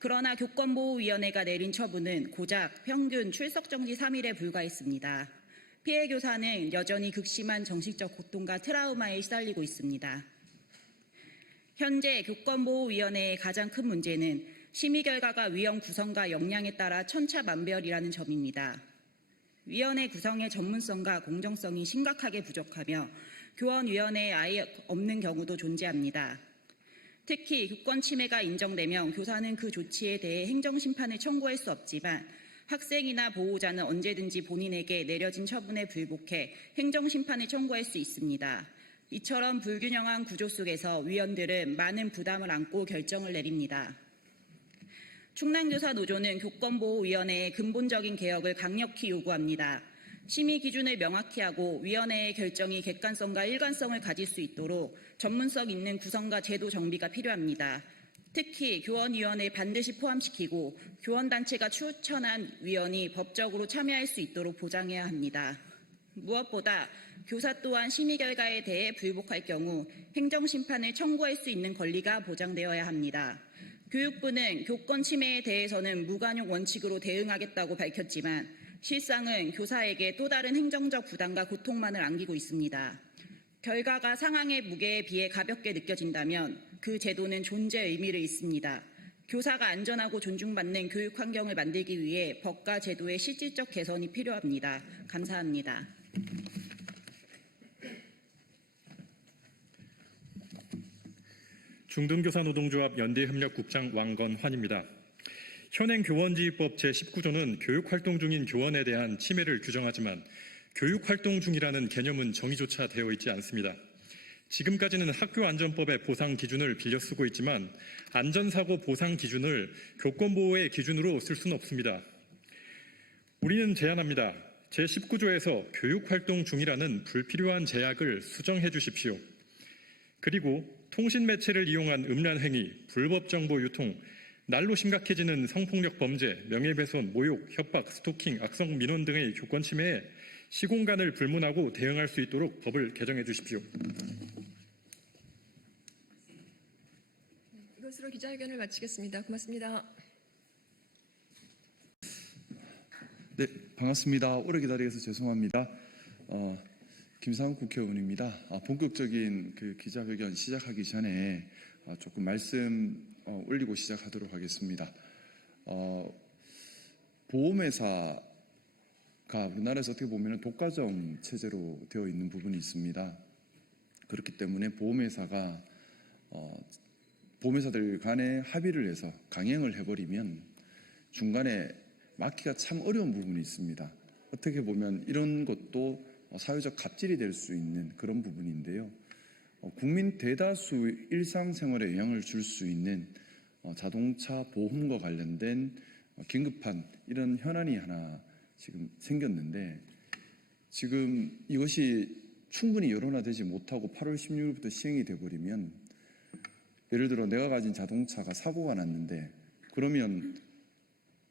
그러나 교권보호위원회가 내린 처분은 고작 평균 출석 정지 3일에 불과했습니다. 피해 교사는 여전히 극심한 정신적 고통과 트라우마에 시달리고 있습니다. 현재 교권보호위원회의 가장 큰 문제는 심의 결과가 위원 구성과 역량에 따라 천차만별이라는 점입니다. 위원회 구성의 전문성과 공정성이 심각하게 부족하며 교원위원회에 아예 없는 경우도 존재합니다. 특히 교권 침해가 인정되면 교사는 그 조치에 대해 행정심판을 청구할 수 없지만 학생이나 보호자는 언제든지 본인에게 내려진 처분에 불복해 행정심판을 청구할 수 있습니다. 이처럼 불균형한 구조 속에서 위원들은 많은 부담을 안고 결정을 내립니다. 충남교사노조는 교권보호위원회의 근본적인 개혁을 강력히 요구합니다. 심의 기준을 명확히 하고 위원회의 결정이 객관성과 일관성을 가질 수 있도록 전문성 있는 구성과 제도 정비가 필요합니다. 특히 교원위원회를 반드시 포함시키고 교원단체가 추천한 위원이 법적으로 참여할 수 있도록 보장해야 합니다. 무엇보다 교사 또한 심의 결과에 대해 불복할 경우 행정심판을 청구할 수 있는 권리가 보장되어야 합니다. 교육부는 교권 침해에 대해서는 무관용 원칙으로 대응하겠다고 밝혔지만 실상은 교사에게 또 다른 행정적 부담과 고통만을 안기고 있습니다. 결과가 상황의 무게에 비해 가볍게 느껴진다면 그 제도는 존재 의미를 잃습니다. 교사가 안전하고 존중받는 교육 환경을 만들기 위해 법과 제도의 실질적 개선이 필요합니다. 감사합니다. 중등교사노동조합 연대협력국장 왕건환입니다. 현행 교원지휘법 제19조는 교육활동 중인 교원에 대한 침해를 규정하지만 교육활동 중이라는 개념은 정의조차 되어 있지 않습니다. 지금까지는 학교안전법의 보상 기준을 빌려 쓰고 있지만 안전사고 보상 기준을 교권보호의 기준으로 쓸 수는 없습니다. 우리는 제안합니다. 제19조에서 교육활동 중이라는 불필요한 제약을 수정해 주십시오. 그리고 통신매체를 이용한 음란행위, 불법정보 유통, 날로 심각해지는 성폭력 범죄, 명예훼손, 모욕, 협박, 스토킹, 악성 민원 등의 교권 침해에 시공간을 불문하고 대응할 수 있도록 법을 개정해 주십시오. 이것으로 기자회견을 마치겠습니다. 고맙습니다. 네, 반갑습니다. 오래 기다리셔서 죄송합니다. 김상욱 국회의원입니다. 본격적인 그 기자회견 시작하기 전에 조금 말씀 올리고 시작하도록 하겠습니다. 보험회사가 우리나라에서 어떻게 보면 독과점 체제로 되어 있는 부분이 있습니다. 그렇기 때문에 보험회사들 간에 합의를 해서 강행을 해버리면 중간에 막기가 참 어려운 부분이 있습니다. 어떻게 보면 이런 것도 사회적 갑질이 될 수 있는 그런 부분인데요. 국민 대다수 일상생활에 영향을 줄 수 있는 자동차 보험과 관련된 긴급한 이런 현안이 하나 지금 생겼는데 지금 이것이 충분히 여론화되지 못하고 8월 16일부터 시행이 돼버리면 예를 들어 내가 가진 자동차가 사고가 났는데 그러면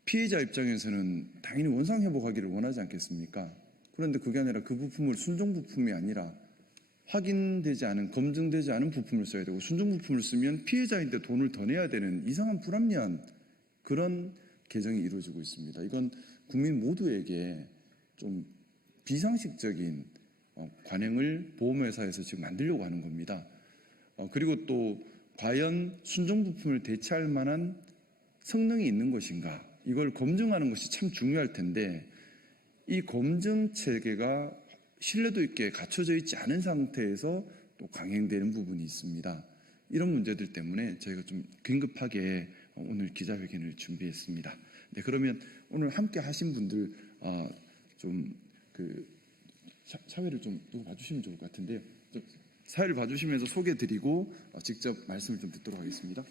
피해자 입장에서는 당연히 원상회복하기를 원하지 않겠습니까? 그런데 그게 아니라 그 부품을 순정 부품이 아니라 확인되지 않은, 검증되지 않은 부품을 써야 되고 순정 부품을 쓰면 피해자인데 돈을 더 내야 되는 이상한 불합리한 그런 개정이 이루어지고 있습니다. 이건 국민 모두에게 좀 비상식적인 관행을 보험회사에서 지금 만들려고 하는 겁니다. 그리고 또 과연 순정 부품을 대체할 만한 성능이 있는 것인가 이걸 검증하는 것이 참 중요할 텐데 이 검증 체계가 신뢰도 있게 갖춰져 있지 않은 상태에서 또 강행되는 부분이 있습니다. 이런 문제들 때문에 저희가 좀 긴급하게 오늘 기자회견을 준비했습니다. 네, 그러면 오늘 함께 하신 분들 좀 그 사회를 좀 두고 봐주시면 좋을 것 같은데요. 좀 사회를 봐주시면서 소개드리고 직접 말씀을 좀 듣도록 하겠습니다.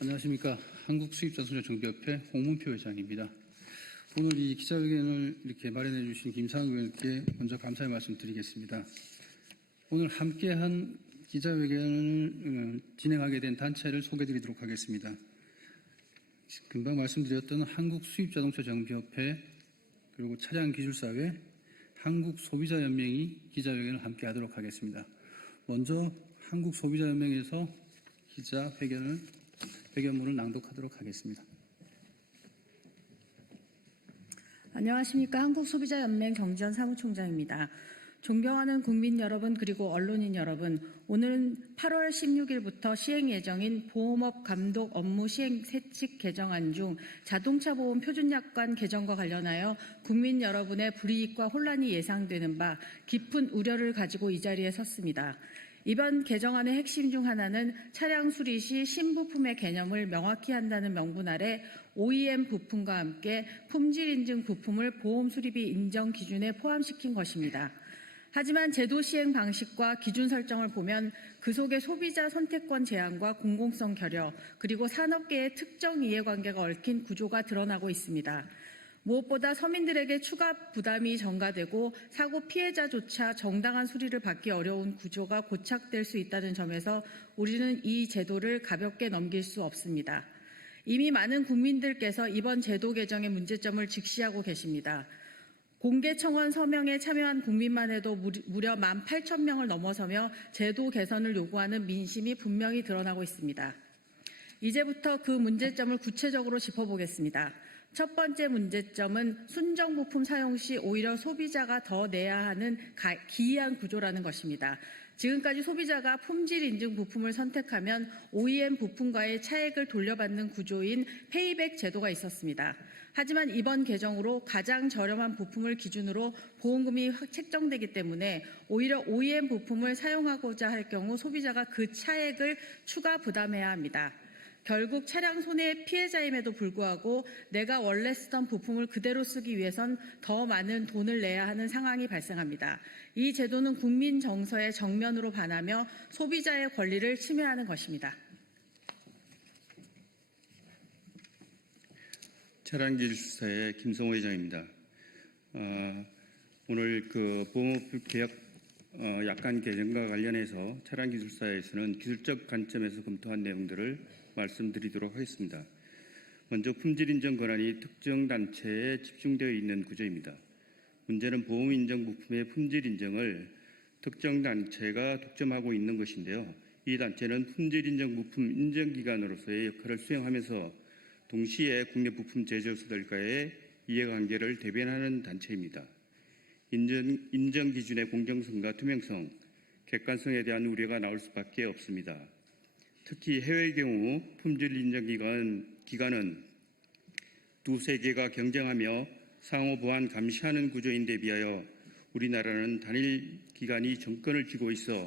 안녕하십니까. 한국수입자동차정비협회 홍문표 회장입니다. 오늘 이 기자회견을 이렇게 마련해 주신 김상욱 의원께 먼저 감사의 말씀 드리겠습니다. 오늘 함께한 기자회견을 진행하게 된 단체를 소개드리도록 하겠습니다. 금방 말씀드렸던 한국수입자동차정비협회 그리고 차량기술사회, 한국소비자연맹이 기자회견을 함께하도록 하겠습니다. 먼저 한국소비자연맹에서 기자회견문을 낭독하도록 하겠습니다. 안녕하십니까. 한국소비자연맹 경지연 사무총장입니다. 존경하는 국민 여러분 그리고 언론인 여러분, 오늘은 8월 16일부터 시행 예정인 보험업 감독 업무 시행 세칙 개정안 중 자동차 보험 표준약관 개정과 관련하여 국민 여러분의 불이익과 혼란이 예상되는 바 깊은 우려를 가지고 이 자리에 섰습니다. 이번 개정안의 핵심 중 하나는 차량 수리 시 신부품의 개념을 명확히 한다는 명분 아래 OEM 부품과 함께 품질 인증 부품을 보험 수리비 인정 기준에 포함시킨 것입니다. 하지만 제도 시행 방식과 기준 설정을 보면 그 속에 소비자 선택권 제한과 공공성 결여, 그리고 산업계의 특정 이해관계가 얽힌 구조가 드러나고 있습니다. 무엇보다 서민들에게 추가 부담이 전가되고 사고 피해자조차 정당한 수리를 받기 어려운 구조가 고착될 수 있다는 점에서 우리는 이 제도를 가볍게 넘길 수 없습니다. 이미 많은 국민들께서 이번 제도 개정의 문제점을 직시하고 계십니다. 공개 청원 서명에 참여한 국민만 해도 무려 18,000명을 넘어서며 제도 개선을 요구하는 민심이 분명히 드러나고 있습니다. 이제부터 그 문제점을 구체적으로 짚어보겠습니다. 첫 번째 문제점은 순정 부품 사용 시 오히려 소비자가 더 내야 하는 기이한 구조라는 것입니다. 지금까지 소비자가 품질 인증 부품을 선택하면 OEM 부품과의 차액을 돌려받는 구조인 페이백 제도가 있었습니다. 하지만 이번 개정으로 가장 저렴한 부품을 기준으로 보험금이 책정되기 때문에 오히려 OEM 부품을 사용하고자 할 경우 소비자가 그 차액을 추가 부담해야 합니다. 결국 차량 손해 피해자임에도 불구하고 내가 원래 쓰던 부품을 그대로 쓰기 위해선 더 많은 돈을 내야 하는 상황이 발생합니다. 이 제도는 국민 정서에 정면으로 반하며 소비자의 권리를 침해하는 것입니다. 차량기술사의 김성호 회장입니다. 오늘 그 보험업 개혁 약관 개정과 관련해서 차량기술사에서는 기술적 관점에서 검토한 내용들을 말씀드리도록 하겠습니다. 먼저 품질인정 권한이 특정 단체에 집중되어 있는 구조입니다. 문제는 보험인정 부품의 품질인정을 특정 단체가 독점하고 있는 것인데요. 이 단체는 품질인정 부품 인정기관으로서의 역할을 수행하면서 동시에 국내 부품 제조사들과의 이해관계를 대변하는 단체입니다. 인정 기준의 공정성과 투명성, 객관성에 대한 우려가 나올 수밖에 없습니다. 특히 해외의 경우 품질 인정 기관은 두세 개가 경쟁하며 상호 보완 감시하는 구조인 데 비하여 우리나라는 단일 기관이 정권을 쥐고 있어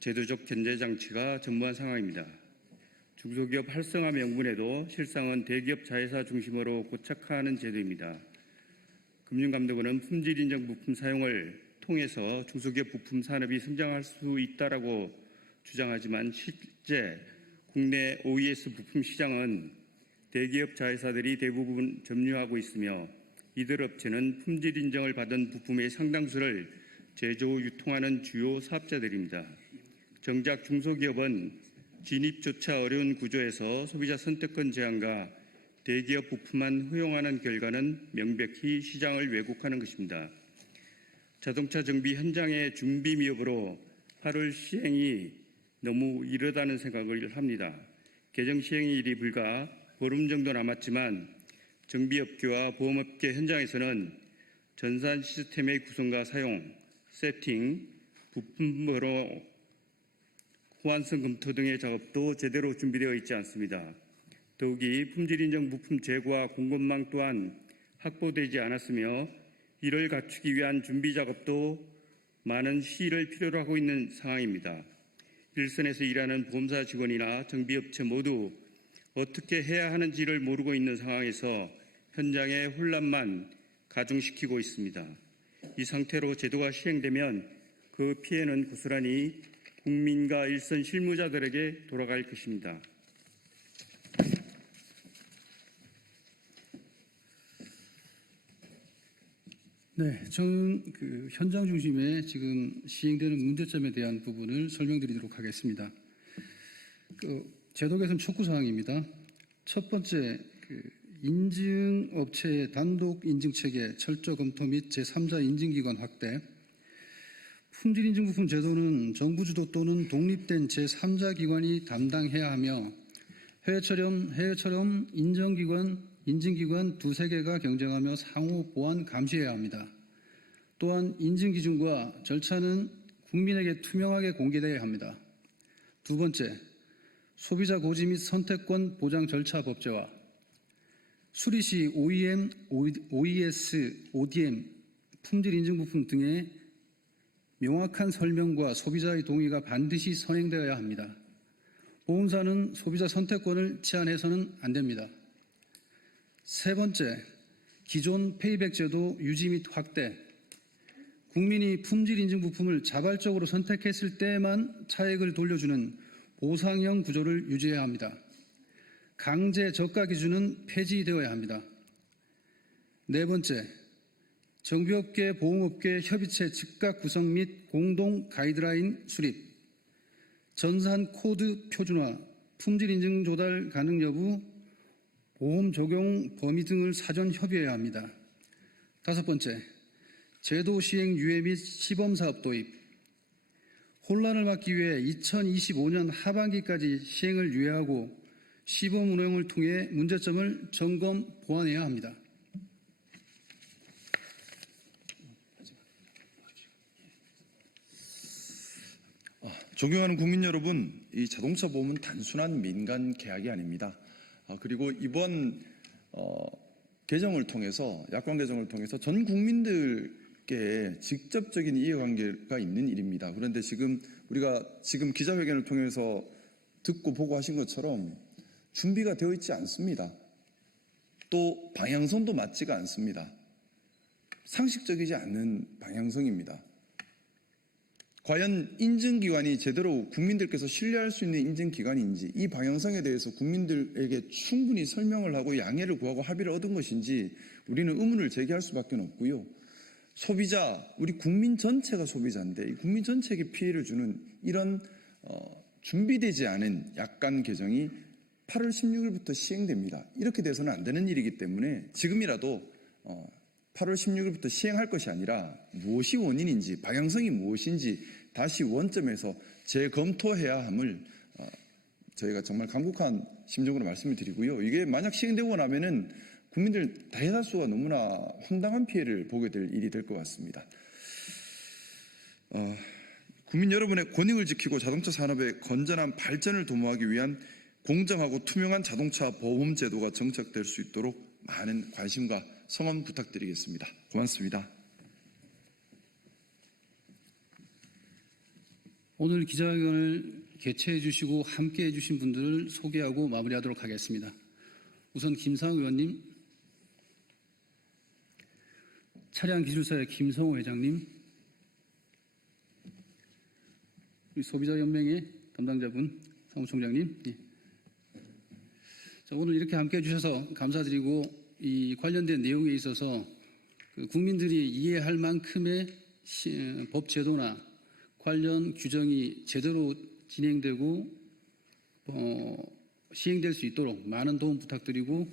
제도적 견제 장치가 전무한 상황입니다. 중소기업 활성화 명분에도 실상은 대기업 자회사 중심으로 고착화하는 제도입니다. 금융감독원은 품질 인정 부품 사용을 통해서 중소기업 부품 산업이 성장할 수 있다라고 주장하지만 실제 국내 OES 부품 시장은 대기업 자회사들이 대부분 점유하고 있으며 이들 업체는 품질 인정을 받은 부품의 상당수를 제조, 유통하는 주요 사업자들입니다. 정작 중소기업은 진입조차 어려운 구조에서 소비자 선택권 제한과 대기업 부품만 허용하는 결과는 명백히 시장을 왜곡하는 것입니다. 자동차 정비 현장의 준비 미흡으로 8월 시행이 너무 이르다는 생각을 합니다. 개정 시행일이 불과 보름 정도 남았지만 정비업계와 보험업계 현장에서는 전산 시스템의 구성과 사용, 세팅, 부품 번호, 호환성 검토 등의 작업도 제대로 준비되어 있지 않습니다. 더욱이 품질인정 부품 재고와 공급망 또한 확보되지 않았으며 이를 갖추기 위한 준비 작업도 많은 시일을 필요로 하고 있는 상황입니다. 일선에서 일하는 보험사 직원이나 정비업체 모두 어떻게 해야 하는지를 모르고 있는 상황에서 현장의 혼란만 가중시키고 있습니다. 이 상태로 제도가 시행되면 그 피해는 고스란히 국민과 일선 실무자들에게 돌아갈 것입니다. 네, 저는 현장 중심의 지금 시행되는 문제점에 대한 부분을 설명드리도록 하겠습니다. 제도 개선 촉구 사항입니다. 첫 번째, 인증업체의 단독 인증 체계 철저 검토 및 제3자 인증기관 확대. 품질인증부품 제도는 정부 주도 또는 독립된 제3자 기관이 담당해야 하며 해외처럼 인증기관 두세 개가 경쟁하며 상호 보완 감시해야 합니다. 또한 인증 기준과 절차는 국민에게 투명하게 공개되어야 합니다. 두 번째, 소비자 고지 및 선택권 보장 절차 법제화. 수리 시 OEM, OES, ODM, 품질 인증 부품 등의 명확한 설명과 소비자의 동의가 반드시 선행되어야 합니다. 보험사는 소비자 선택권을 제한해서는 안 됩니다. 세 번째, 기존 페이백 제도 유지 및 확대. 국민이 품질 인증 부품을 자발적으로 선택했을 때만 차액을 돌려주는 보상형 구조를 유지해야 합니다. 강제 저가 기준은 폐지되어야 합니다. 네 번째, 정비업계, 보험업계 협의체 즉각 구성 및 공동 가이드라인 수립, 전산 코드 표준화, 품질 인증 조달 가능 여부, 보험 적용 범위 등을 사전 협의해야 합니다. 다섯 번째, 제도 시행 유예 및 시범사업 도입. 혼란을 막기 위해 2025년 하반기까지 시행을 유예하고 시범 운영을 통해 문제점을 점검 보완해야 합니다. 존경하는 국민 여러분, 이 자동차 보험은 단순한 민간 계약이 아닙니다. 그리고 이번 개정을 통해서, 약관 개정을 통해서 전 국민들께 직접적인 이해관계가 있는 일입니다. 그런데 우리가 기자회견을 통해서 듣고 보고 하신 것처럼 준비가 되어 있지 않습니다. 또 방향성도 맞지가 않습니다. 상식적이지 않은 방향성입니다. 과연 인증기관이 제대로 국민들께서 신뢰할 수 있는 인증기관인지, 이 방향성에 대해서 국민들에게 충분히 설명을 하고 양해를 구하고 합의를 얻은 것인지 우리는 의문을 제기할 수밖에 없고요. 소비자, 우리 국민 전체가 소비자인데 이 국민 전체에게 피해를 주는 이런 준비되지 않은 약관 개정이 8월 16일부터 시행됩니다. 이렇게 돼서는 안 되는 일이기 때문에 지금이라도 8월 16일부터 시행할 것이 아니라 무엇이 원인인지, 방향성이 무엇인지 다시 원점에서 재검토해야 함을 저희가 정말 간곡한 심정으로 말씀을 드리고요. 이게 만약 시행되고 나면은 국민들 대다수가 너무나 황당한 피해를 보게 될 일이 될 것 같습니다. 국민 여러분의 권익을 지키고 자동차 산업의 건전한 발전을 도모하기 위한 공정하고 투명한 자동차 보험 제도가 정착될 수 있도록 많은 관심과 성원 부탁드리겠습니다. 고맙습니다. 오늘 기자회견을 개최해 주시고 함께해 주신 분들을 소개하고 마무리하도록 하겠습니다. 우선 김상우 의원님, 차량기술사의 김성호 회장님, 소비자연맹의 담당자분 사무총장님, 오늘 이렇게 함께해 주셔서 감사드리고, 이 관련된 내용에 있어서 국민들이 이해할 만큼의 법 제도나 관련 규정이 제대로 진행되고 시행될 수 있도록 많은 도움 부탁드리고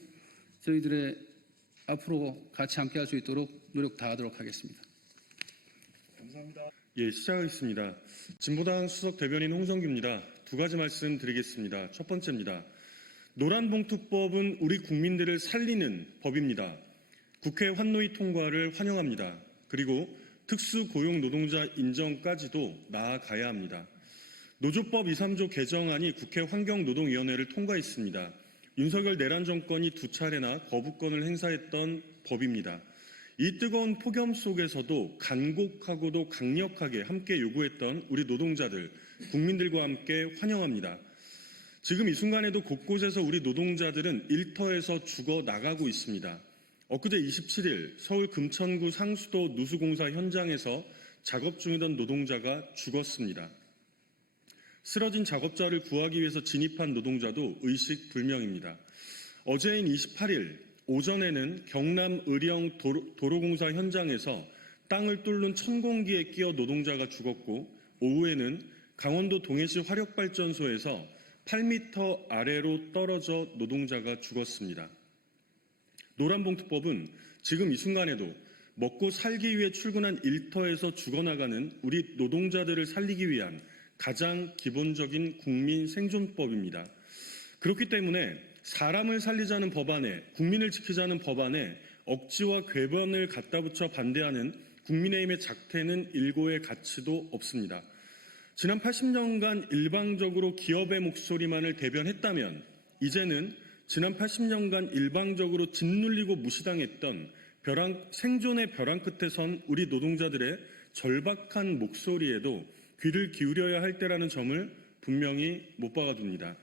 저희들의 앞으로 같이 함께할 수 있도록 노력 다하도록 하겠습니다. 감사합니다. 예, 시작하겠습니다. 진보당 수석 대변인 홍성규입니다. 두 가지 말씀 드리겠습니다. 첫 번째입니다. 노란봉투법은 우리 국민들을 살리는 법입니다. 국회 환노위 통과를 환영합니다. 그리고 특수고용노동자 인정까지도 나아가야 합니다. 노조법 2, 3조 개정안이 국회 환경노동위원회를 통과했습니다. 윤석열 내란 정권이 두 차례나 거부권을 행사했던 법입니다. 이 뜨거운 폭염 속에서도 간곡하고도 강력하게 함께 요구했던 우리 노동자들, 국민들과 함께 환영합니다. 지금 이 순간에도 곳곳에서 우리 노동자들은 일터에서 죽어 나가고 있습니다. 엊그제 27일 서울 금천구 상수도 누수공사 현장에서 작업 중이던 노동자가 죽었습니다. 쓰러진 작업자를 구하기 위해서 진입한 노동자도 의식불명입니다. 어제인 28일 오전에는 경남 의령 도로공사 현장에서 땅을 뚫는 천공기에 끼어 노동자가 죽었고, 오후에는 강원도 동해시 화력발전소에서 8m 아래로 떨어져 노동자가 죽었습니다. 노란봉투법은 지금 이 순간에도 먹고 살기 위해 출근한 일터에서 죽어나가는 우리 노동자들을 살리기 위한 가장 기본적인 국민 생존법입니다. 그렇기 때문에 사람을 살리자는 법안에, 국민을 지키자는 법안에 억지와 궤변을 갖다 붙여 반대하는 국민의힘의 작태는 일고의 가치도 없습니다. 지난 80년간 일방적으로 기업의 목소리만을 대변했다면 이제는 지난 80년간 일방적으로 짓눌리고 무시당했던 생존의 벼랑 끝에 선 우리 노동자들의 절박한 목소리에도 귀를 기울여야 할 때라는 점을 분명히 못 박아둡니다.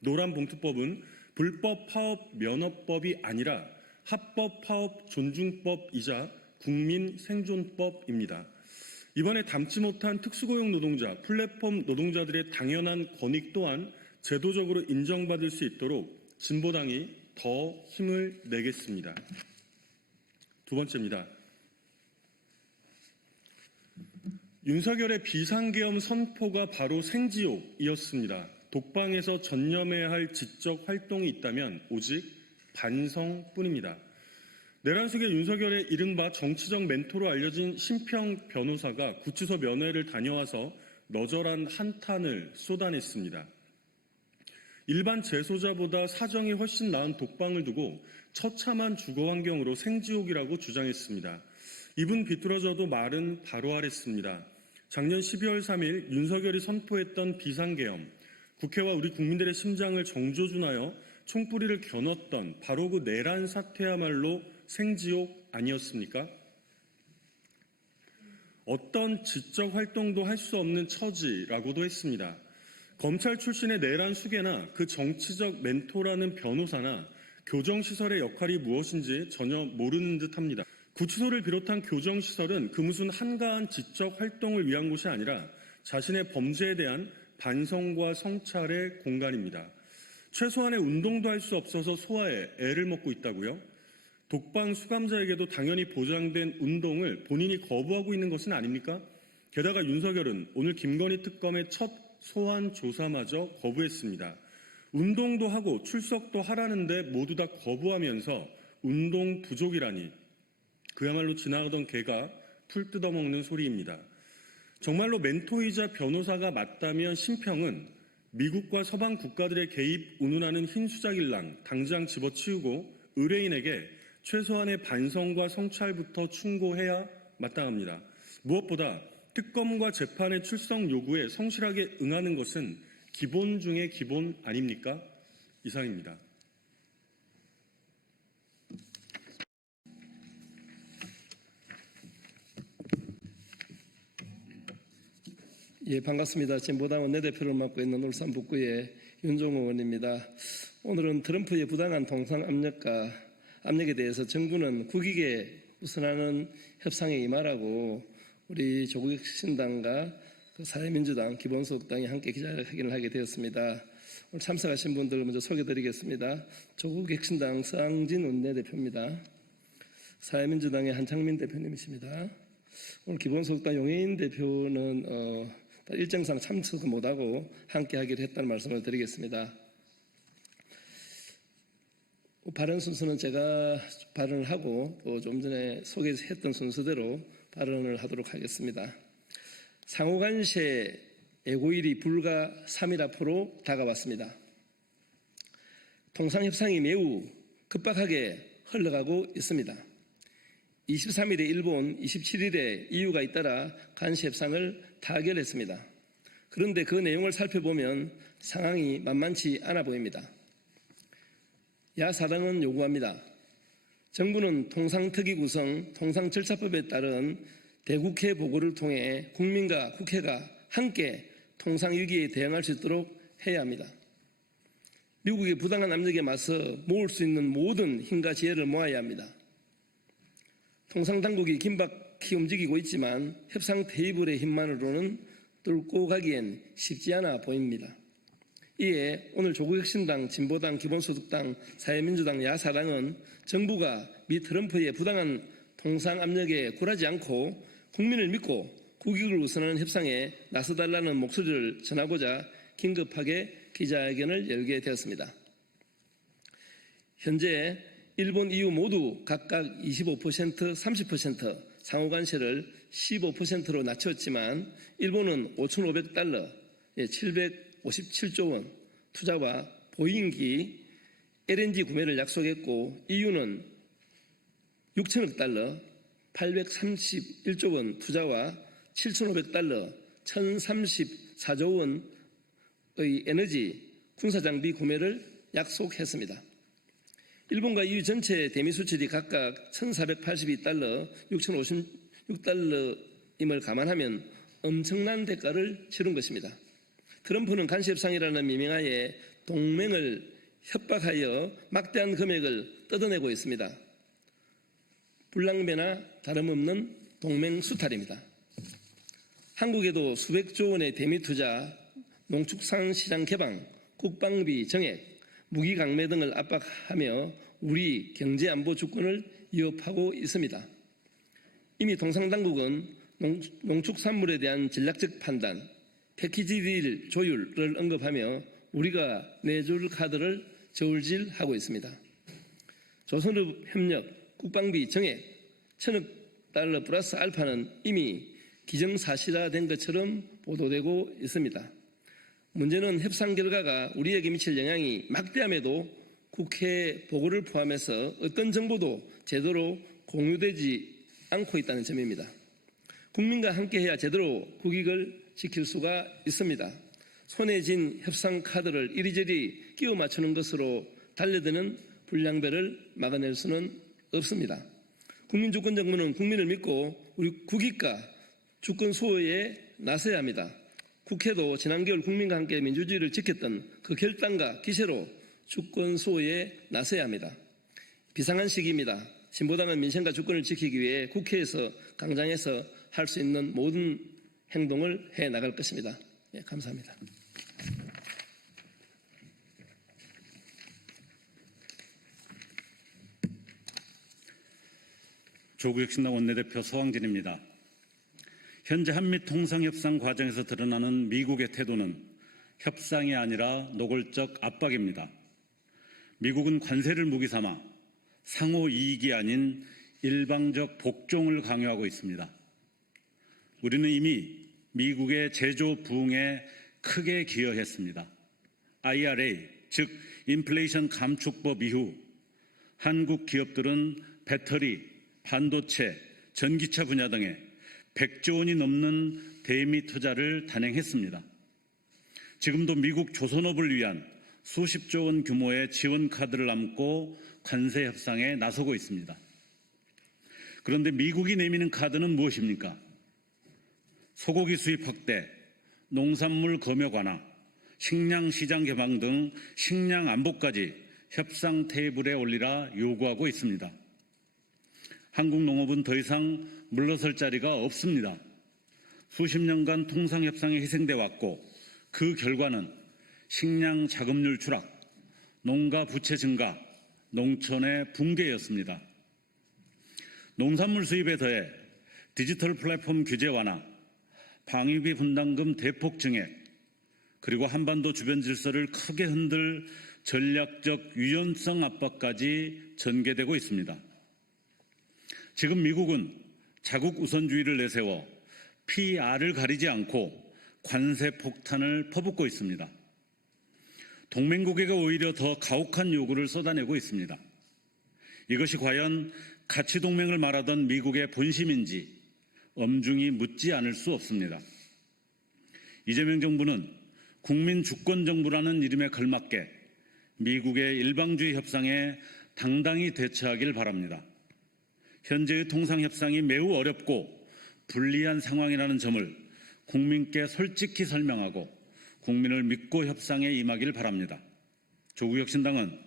노란봉투법은 불법 파업 면허법이 아니라 합법 파업 존중법이자 국민 생존법입니다. 이번에 담지 못한 특수고용 노동자, 플랫폼 노동자들의 당연한 권익 또한 제도적으로 인정받을 수 있도록 진보당이 더 힘을 내겠습니다. 두 번째입니다. 윤석열의 비상계엄 선포가 바로 생지옥이었습니다. 독방에서 전념해야 할 지적 활동이 있다면 오직 반성뿐입니다. 내란숙의 윤석열의 이른바 정치적 멘토로 알려진 심평 변호사가 구치소 면회를 다녀와서 너절한 한탄을 쏟아냈습니다. 일반 재소자보다 사정이 훨씬 나은 독방을 두고 처참한 주거 환경으로 생지옥이라고 주장했습니다. 입은 비뚤어져도 말은 바로 하랬습니다. 작년 12월 3일 윤석열이 선포했던 비상계엄, 국회와 우리 국민들의 심장을 정조준하여 총뿌리를 겨눴던 바로 그 내란 사태야말로 생지옥 아니었습니까? 어떤 지적 활동도 할 수 없는 처지라고도 했습니다. 검찰 출신의 내란 수괴나 그 정치적 멘토라는 변호사나 교정시설의 역할이 무엇인지 전혀 모르는 듯합니다. 구치소를 비롯한 교정시설은 그 무슨 한가한 지적 활동을 위한 곳이 아니라 자신의 범죄에 대한 반성과 성찰의 공간입니다. 최소한의 운동도 할 수 없어서 소화에 애를 먹고 있다고요? 독방 수감자에게도 당연히 보장된 운동을 본인이 거부하고 있는 것은 아닙니까? 게다가 윤석열은 오늘 김건희 특검의 첫 소환 조사마저 거부했습니다. 운동도 하고 출석도 하라는데 모두 다 거부하면서 운동 부족이라니 그야말로 지나가던 개가 풀 뜯어먹는 소리입니다. 정말로 멘토이자 변호사가 맞다면 심평은 미국과 서방 국가들의 개입 운운하는 흰수작일랑 당장 집어치우고 의뢰인에게 최소한의 반성과 성찰부터 충고해야 마땅합니다. 무엇보다 특검과 재판의 출석 요구에 성실하게 응하는 것은 기본 중의 기본 아닙니까? 이상입니다. 예, 반갑습니다. 진보당 원내대표를 맡고 있는 울산 북구의 윤종호 의원입니다. 오늘은 트럼프의 부당한 통상 압력에 대해서 정부는 국익에 우선하는 협상에 임하라고 우리 조국혁신당과 사회민주당, 기본소득당이 함께 기자회견을 하게 되었습니다. 오늘 참석하신 분들 먼저 소개드리겠습니다. 조국혁신당 서항진 원내대표입니다. 사회민주당의 한창민 대표님이십니다. 오늘 기본소득당 용해인 대표는 일정상 참석을 못하고 함께 하기로 했다는 말씀을 드리겠습니다. 발언 순서는 제가 발언을 하고 또 좀 전에 소개했던 순서대로 발언을 하도록 하겠습니다. 상호간세 예고일이 불과 3일 앞으로 다가왔습니다. 통상협상이 매우 급박하게 흘러가고 있습니다. 23일에 일본, 27일에 EU가 잇따라 간시협상을 타결했습니다. 그런데 그 내용을 살펴보면 상황이 만만치 않아 보입니다. 야사당은 요구합니다. 정부는 통상특위 구성, 통상절차법에 따른 대국회 보고를 통해 국민과 국회가 함께 통상위기에 대응할 수 있도록 해야 합니다. 미국의 부당한 압력에 맞서 모을 수 있는 모든 힘과 지혜를 모아야 합니다. 통상당국이 긴박히 움직이고 있지만 협상 테이블의 힘만으로는 뚫고 가기엔 쉽지 않아 보입니다. 이에 오늘 조국혁신당, 진보당, 기본소득당, 사회민주당, 야사당은 정부가 미 트럼프의 부당한 통상 압력에 굴하지 않고 국민을 믿고 국익을 우선하는 협상에 나서달라는 목소리를 전하고자 긴급하게 기자회견을 열게 되었습니다. 현재 일본, EU 모두 각각 25%, 30% 상호관세를 15%로 낮췄지만 일본은 5,500달러, 757조 원 투자와 보잉기, LNG 구매를 약속했고 EU는 6천억 달러, 831조 원 투자와 7,500달러, 1,034조 원의 에너지, 군사장비 구매를 약속했습니다. 일본과 EU 전체 대미 수출이 각각 1,482달러, 6,056달러임을 감안하면 엄청난 대가를 치른 것입니다. 트럼프는 간시협상이라는 미명하에 동맹을 협박하여 막대한 금액을 뜯어내고 있습니다. 불량배나 다름없는 동맹 수탈입니다. 한국에도 수백조 원의 대미 투자, 농축산 시장 개방, 국방비 정액, 무기 강매 등을 압박하며 우리 경제 안보 주권을 위협하고 있습니다. 이미 통상당국은 농축산물에 대한 전략적 판단, 패키지 딜 조율을 언급하며 우리가 내줄 카드를 저울질하고 있습니다. 조선업 협력, 국방비 정액, 1,000억 달러 플러스 알파는 이미 기정사실화된 것처럼 보도되고 있습니다. 문제는 협상 결과가 우리에게 미칠 영향이 막대함에도 국회 보고를 포함해서 어떤 정보도 제대로 공유되지 않고 있다는 점입니다. 국민과 함께해야 제대로 국익을 지킬 수가 있습니다. 손에 쥔 협상 카드를 이리저리 끼워 맞추는 것으로 달려드는 불량배를 막아낼 수는 없습니다. 국민주권정부는 국민을 믿고 우리 국익과 주권 수호에 나서야 합니다. 국회도 지난 겨울 국민과 함께 민주주의를 지켰던 그 결단과 기세로 주권 수호에 나서야 합니다. 비상한 시기입니다. 진보당은 민생과 주권을 지키기 위해 국회에서 강장에서 할 수 있는 모든 행동을 해 나갈 것입니다. 예, 감사합니다. 조국혁신당 원내대표 서왕진입니다. 현재 한미 통상협상 과정에서 드러나는 미국의 태도는 협상이 아니라 노골적 압박입니다. 미국은 관세를 무기 삼아 상호 이익이 아닌 일방적 복종을 강요하고 있습니다. 우리는 이미 미국의 제조 부흥에 크게 기여했습니다. IRA, 즉 인플레이션 감축법 이후 한국 기업들은 배터리, 반도체, 전기차 분야 등에 100조 원이 넘는 대미 투자를 단행했습니다. 지금도 미국 조선업을 위한 수십조 원 규모의 지원 카드를 안고 관세 협상에 나서고 있습니다. 그런데 미국이 내미는 카드는 무엇입니까? 소고기 수입 확대, 농산물 검역 완화, 식량 시장 개방 등 식량 안보까지 협상 테이블에 올리라 요구하고 있습니다. 한국 농업은 더 이상 물러설 자리가 없습니다. 수십 년간 통상협상에 희생돼 왔고 그 결과는 식량 자급률 추락, 농가 부채 증가, 농촌의 붕괴였습니다. 농산물 수입에 더해 디지털 플랫폼 규제 완화, 방위비 분담금 대폭 증액, 그리고 한반도 주변 질서를 크게 흔들 전략적 유연성 압박까지 전개되고 있습니다. 지금 미국은 자국 우선주의를 내세워 PR을 가리지 않고 관세 폭탄을 퍼붓고 있습니다. 동맹국에게 오히려 더 가혹한 요구를 쏟아내고 있습니다. 이것이 과연 가치 동맹을 말하던 미국의 본심인지 엄중히 묻지 않을 수 없습니다. 이재명 정부는 국민 주권 정부라는 이름에 걸맞게 미국의 일방주의 협상에 당당히 대처하길 바랍니다. 현재의 통상협상이 매우 어렵고 불리한 상황이라는 점을 국민께 솔직히 설명하고 국민을 믿고 협상에 임하길 바랍니다. 조국혁신당은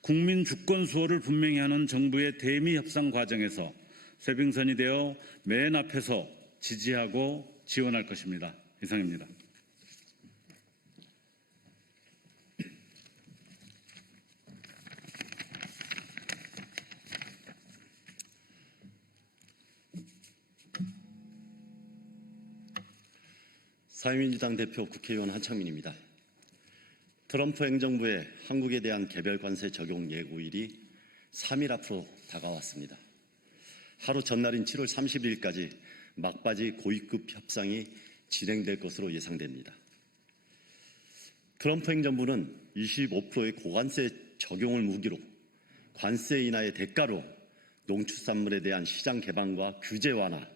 국민 주권 수호를 분명히 하는 정부의 대미 협상 과정에서 쇄빙선이 되어 맨 앞에서 지지하고 지원할 것입니다. 이상입니다. 사회민주당 대표 국회의원 한창민입니다. 트럼프 행정부의 한국에 대한 개별 관세 적용 예고일이 3일 앞으로 다가왔습니다. 하루 전날인 7월 30일까지 막바지 고위급 협상이 진행될 것으로 예상됩니다. 트럼프 행정부는 25%의 고관세 적용을 무기로 관세 인하의 대가로 농축산물에 대한 시장 개방과 규제 완화,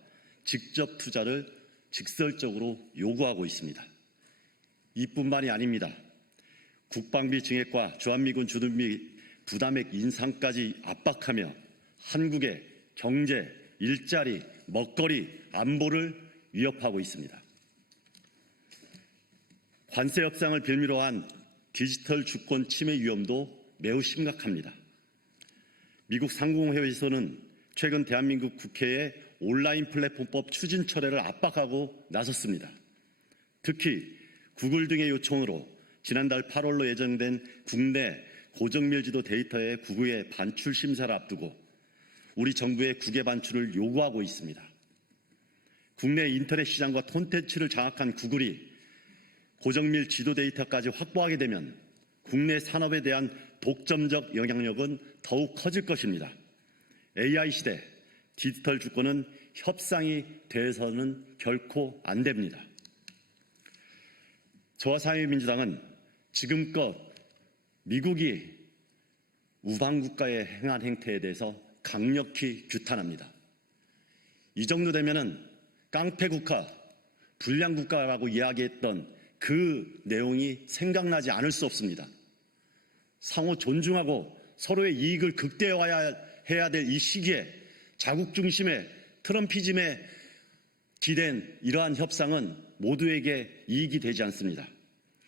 직접 투자를 직설적으로 요구하고 있습니다. 이뿐만이 아닙니다. 국방비 증액과 주한미군 주둔비 부담액 인상까지 압박하며 한국의 경제, 일자리, 먹거리, 안보를 위협하고 있습니다. 관세 협상을 빌미로 한 디지털 주권 침해 위험도 매우 심각합니다. 미국 상공회의소는 최근 대한민국 국회에 온라인 플랫폼법 추진 철회를 압박하고 나섰습니다. 특히 구글 등의 요청으로 지난달 8월로 예정된 국내 고정밀지도 데이터의 국외 반출 심사를 앞두고 우리 정부의 국외 반출을 요구하고 있습니다. 국내 인터넷 시장과 콘텐츠를 장악한 구글이 고정밀 지도 데이터까지 확보하게 되면 국내 산업에 대한 독점적 영향력은 더욱 커질 것입니다. AI 시대, 디지털 주권은 협상이 돼서는 결코 안 됩니다. 저와 사회민주당은 지금껏 미국이 우방국가에 행한 행태에 대해서 강력히 규탄합니다. 이 정도 되면은 깡패국가, 불량국가라고 이야기했던 그 내용이 생각나지 않을 수 없습니다. 상호 존중하고 서로의 이익을 극대화해야 될 이 시기에 자국 중심의 트럼피즘에 기댄 이러한 협상은 모두에게 이익이 되지 않습니다.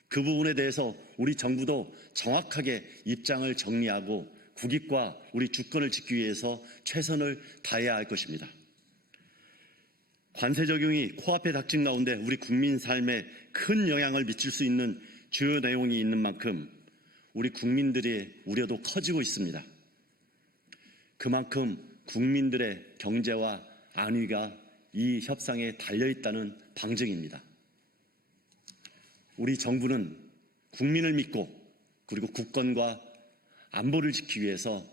그 부분에 대해서 우리 정부도 정확하게 입장을 정리하고 국익과 우리 주권을 지키기 위해서 최선을 다해야 할 것입니다. 관세 적용이 코앞에 닥친 가운데 우리 국민 삶에 큰 영향을 미칠 수 있는 주요 내용이 있는 만큼 우리 국민들의 우려도 커지고 있습니다. 그만큼 국민들의 경제와 안위가 이 협상에 달려있다는 방증입니다. 우리 정부는 국민을 믿고 그리고 국권과 안보를 지키기 위해서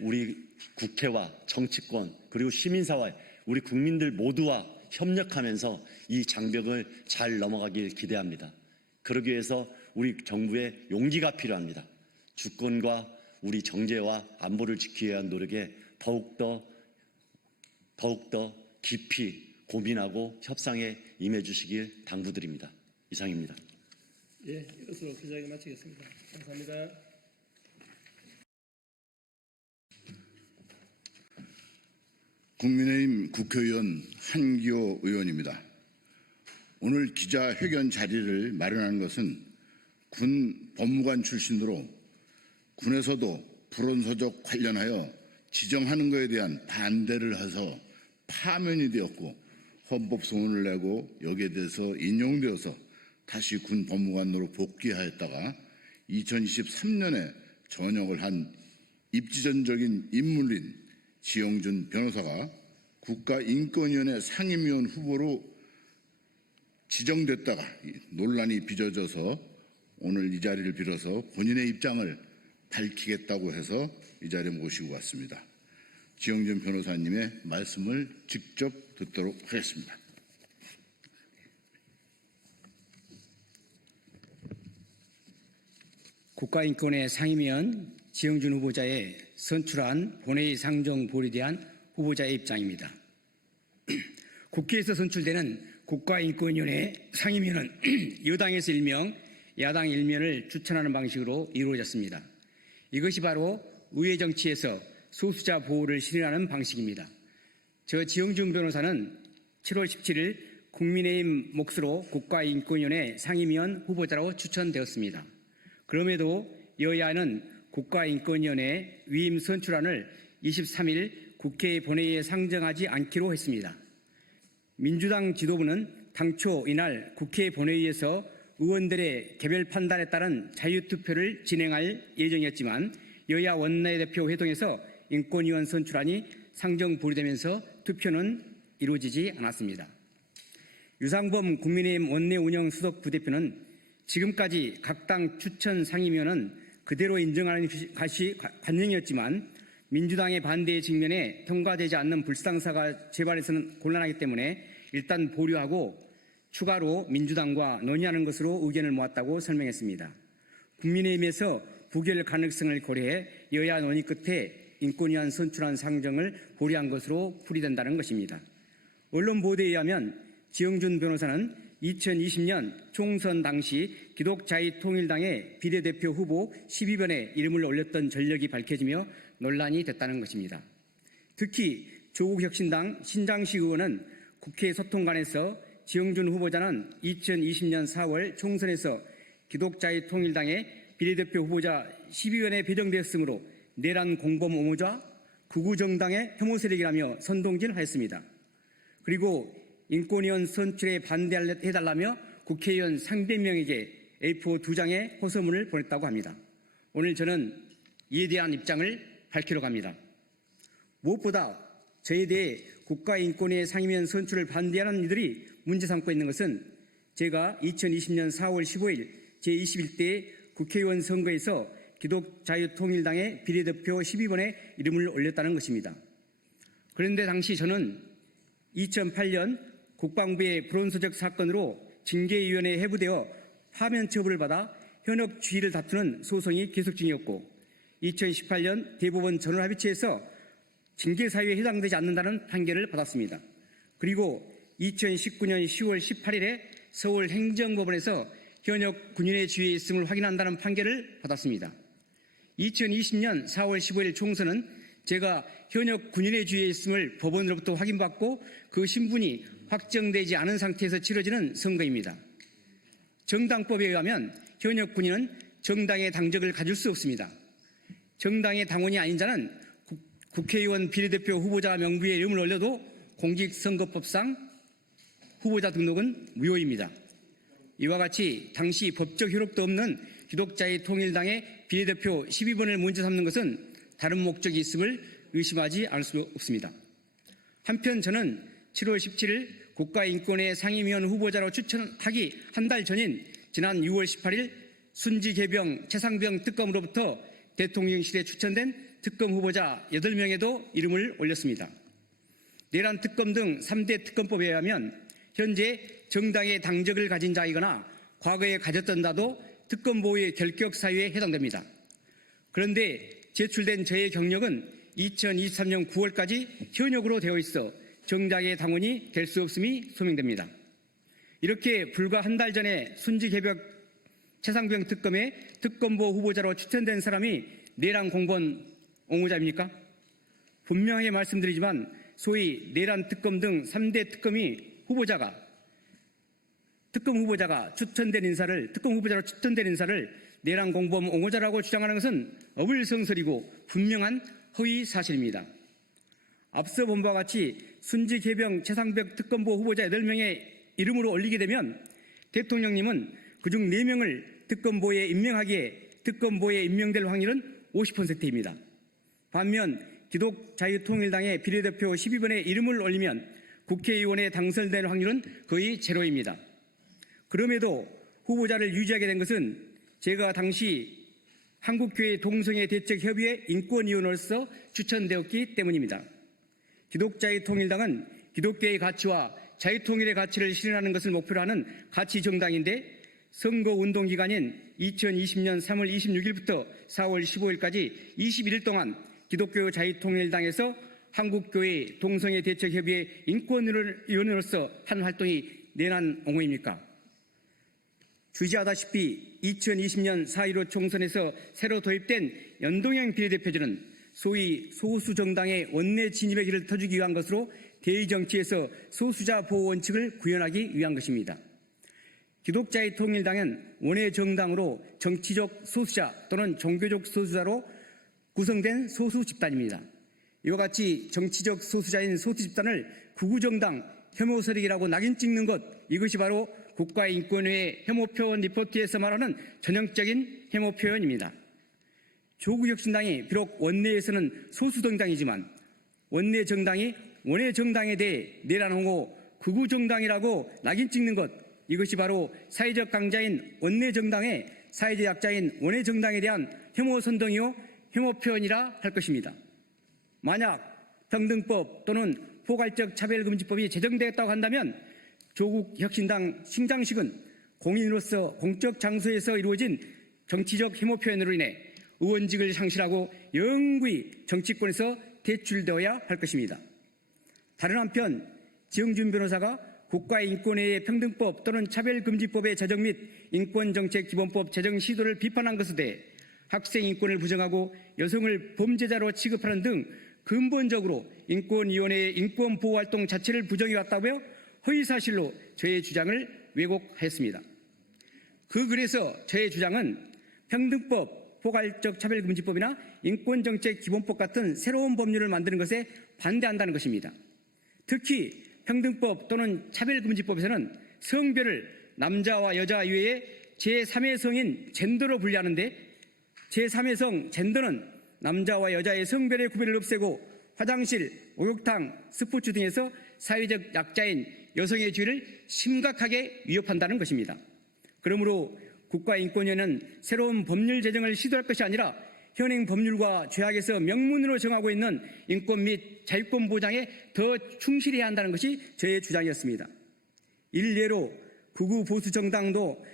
우리 국회와 정치권 그리고 시민사회 우리 국민들 모두와 협력하면서 이 장벽을 잘 넘어가길 기대합니다. 그러기 위해서 우리 정부의 용기가 필요합니다. 주권과 우리 정제와 안보를 지키기 위한 노력에 더욱더 깊이 고민하고 협상에 임해 주시길 당부드립니다. 이상입니다. 예, 이것으로 기자회견 마치겠습니다. 감사합니다. 국민의힘 국회의원 한기호 의원입니다. 오늘 기자회견 자리를 마련한 것은 군 법무관 출신으로 군에서도 불온서적 관련하여 지정하는 것에 대한 반대를 해서 파면이 되었고 헌법소원을 내고 여기에 대해서 인용되어서 다시 군 법무관으로 복귀하였다가 2023년에 전역을 한 입지전적인 인물인 지영준 변호사가 국가인권위원회 상임위원 후보로 지정됐다가 논란이 빚어져서 오늘 이 자리를 빌어서 본인의 입장을 밝히겠다고 해서 이 자리에 모시고 왔습니다. 지영준 변호사님의 말씀을 직접 듣도록 하겠습니다. 국가인권회 상임위원 지영준 후보자의 선출한 본회의 상정 보류에 대한 후보자의 입장입니다. 국회에서 선출되는 국가인권위원회 상임위원은 여당에서 1명, 야당 1명을 추천하는 방식으로 이루어졌습니다. 이것이 바로 의회 정치에서 소수자 보호를 실현하는 방식입니다. 저 지영준 변호사는 7월 17일 국민의힘 몫으로 국가인권위원회 상임위원 후보자로 추천되었습니다. 그럼에도 여야는 국가인권위원회 위임 선출안을 23일 국회 본회의에 상정하지 않기로 했습니다. 민주당 지도부는 당초 이날 국회 본회의에서 의원들의 개별 판단에 따른 자유투표를 진행할 예정이었지만 여야 원내대표 회동에서 인권위원 선출안이 상정 보류되면서 투표는 이루어지지 않았습니다. 유상범 국민의힘 원내 운영 수석 부대표는 지금까지 각 당 추천 상임위원은 그대로 인정하는 것이 관행이었지만 민주당의 반대의 직면에 통과되지 않는 불상사가 재발해서는 곤란하기 때문에 일단 보류하고 추가로 민주당과 논의하는 것으로 의견을 모았다고 설명했습니다. 국민의힘에서 부결 가능성을 고려해 여야 논의 끝에 인권위원 선출안 상정을 보류한 것으로 풀이된다는 것입니다. 언론 보도에 의하면 지영준 변호사는 2020년 총선 당시 기독자유통일당의 비례대표 후보 12번에 이름을 올렸던 전력이 밝혀지며 논란이 됐다는 것입니다. 특히 조국혁신당 신장식 의원은 국회 소통관에서 지영준 후보자는 2020년 4월 총선에서 기독자유통일당의 비례대표 후보자 12번에 배정되었으므로 내란 공범 옹호자 극우정당의 혐오 세력이라며 선동질하였습니다. 그리고 인권위원 선출에 반대해달라며 국회의원 300명에게 A4 2장의 호소문을 보냈다고 합니다. 오늘 저는 이에 대한 입장을 밝히려고 합니다. 무엇보다 저에 대해 국가인권위의 상임위원 선출을 반대하는 이들이 문제 삼고 있는 것은 제가 2020년 4월 15일 제21대 국회의원 선거에서 기독자유통일당의 비례대표 12번에 이름을 올렸다는 것입니다. 그런데 당시 저는 2008년 국방부의 불온소적 사건으로 징계위원회에 해부되어 파면 처분을 받아 현역 주의를 다투는 소송이 계속 중이었고 2018년 대법원 전원합의체에서 징계사유에 해당되지 않는다는 판결을 받았습니다. 그리고 2019년 10월 18일에 서울행정법원에서 현역 군인의 주의에 있음을 확인한다는 판결을 받았습니다. 2020년 4월 15일 총선은 제가 현역 군인의 주의에 있음을 법원으로부터 확인받고 그 신분이 확정되지 않은 상태에서 치러지는 선거입니다. 정당법에 의하면 현역 군인은 정당의 당적을 가질 수 없습니다. 정당의 당원이 아닌 자는 국회의원 비례대표 후보자 명부에 이름을 올려도 공직선거법상 후보자 등록은 무효입니다. 이와 같이 당시 법적 효력도 없는 기독자유통일당의 비례대표 12번을 문제 삼는 것은 다른 목적이 있음을 의심하지 않을 수 없습니다. 한편 저는 7월 17일 국가인권위 상임위원 후보자로 추천하기 한 달 전인 지난 6월 18일 순지개병 최상병 특검으로부터 대통령실에 추천된 특검 후보자 8명에도 이름을 올렸습니다. 내란 특검 등 3대 특검법에 의하면 현재 정당의 당적을 가진 자이거나 과거에 가졌던 자도 특검 보호의 결격 사유에 해당됩니다. 그런데 제출된 저의 경력은 2023년 9월까지 현역으로 되어 있어 정당의 당원이 될 수 없음이 소명됩니다. 이렇게 불과 한 달 전에 순지개벽 최상병 특검에 특검보 후보자로 추천된 사람이 내란 공범 옹호자입니까? 분명하게 말씀드리지만 소위 내란 특검 등 3대 특검 후보자가 추천된 인사를 특검 후보자로 추천된 인사를 내란 공범 옹호자라고 주장하는 것은 어불성설이고 분명한 허위 사실입니다. 앞서 본 바와 같이 순지개병 최상병 특검보 후보자 8명의 이름으로 올리게 되면 대통령님은 그중 4명을 특검보에 임명하기에 특검보에 임명될 확률은 50%입니다. 반면 기독자유통일당의 비례대표 12번에 이름을 올리면 국회의원에 당선될 확률은 거의 제로입니다. 그럼에도 후보자를 유지하게 된 것은 제가 당시 한국교회 동성애 대책협의회 인권위원으로서 추천되었기 때문입니다. 기독자유통일당은 기독교의 가치와 자유통일의 가치를 실현하는 것을 목표로 하는 가치정당인데 선거운동 기간인 2020년 3월 26일부터 4월 15일까지 21일 동안 기독교 자유통일당에서 한국교회 동성애 대책협의회 인권위원으로서 한 활동이 내란 옹호입니까? 주지하다시피 2020년 4.15 총선에서 새로 도입된 연동형 비례대표제는 소위 소수정당의 원내 진입의 길을 터주기 위한 것으로 대의정치에서 소수자 보호 원칙을 구현하기 위한 것입니다. 기독자유통일당은 원외 정당으로 정치적 소수자 또는 종교적 소수자로 구성된 소수 집단입니다. 이와 같이 정치적 소수자인 소수 집단을 구구정당 혐오 세력이라고 낙인 찍는 것, 이것이 바로 국가인권위의 혐오 표현 리포트에서 말하는 전형적인 혐오 표현입니다. 조국혁신당이 비록 원내에서는 소수 정당이지만 원내 정당이 원외 정당에 대해 내란홍보 극우 정당이라고 낙인 찍는 것, 이것이 바로 사회적 강자인 원내 정당의 사회적 약자인 원외 정당에 대한 혐오 선동이요 혐오 표현이라 할 것입니다. 만약 평등법 또는 포괄적 차별금지법이 제정되었다고 한다면 조국 혁신당 신장식은 공인으로서 공적 장소에서 이루어진 정치적 혐오 표현으로 인해 의원직을 상실하고 영구히 정치권에서 퇴출되어야 할 것입니다. 다른 한편 지영준 변호사가 국가인권위의 평등법 또는 차별금지법의 제정 및 인권정책기본법 제정 시도를 비판한 것에 대해 학생 인권을 부정하고 여성을 범죄자로 취급하는 등 근본적으로 인권위원회의 인권보호활동 자체를 부정해왔다며 허위사실로 저의 주장을 왜곡했습니다. 그래서 저의 주장은 평등법, 포괄적 차별금지법이나 인권정책기본법 같은 새로운 법률을 만드는 것에 반대한다는 것입니다. 특히 평등법 또는 차별금지법에서는 성별을 남자와 여자 이외에 제3의 성인 젠더로 분류하는데 제3의 성 젠더는 남자와 여자의 성별의 구별을 없애고 화장실, 목욕탕, 스포츠 등에서 사회적 약자인 여성의 지위를 심각하게 위협한다는 것입니다. 그러므로 국가인권위원회는 새로운 법률 제정을 시도할 것이 아니라 현행 법률과 죄악에서 명문으로 정하고 있는 인권 및 자유권 보장에 더 충실해야 한다는 것이 저의 주장이었습니다. 일례로 극우 보수 정당도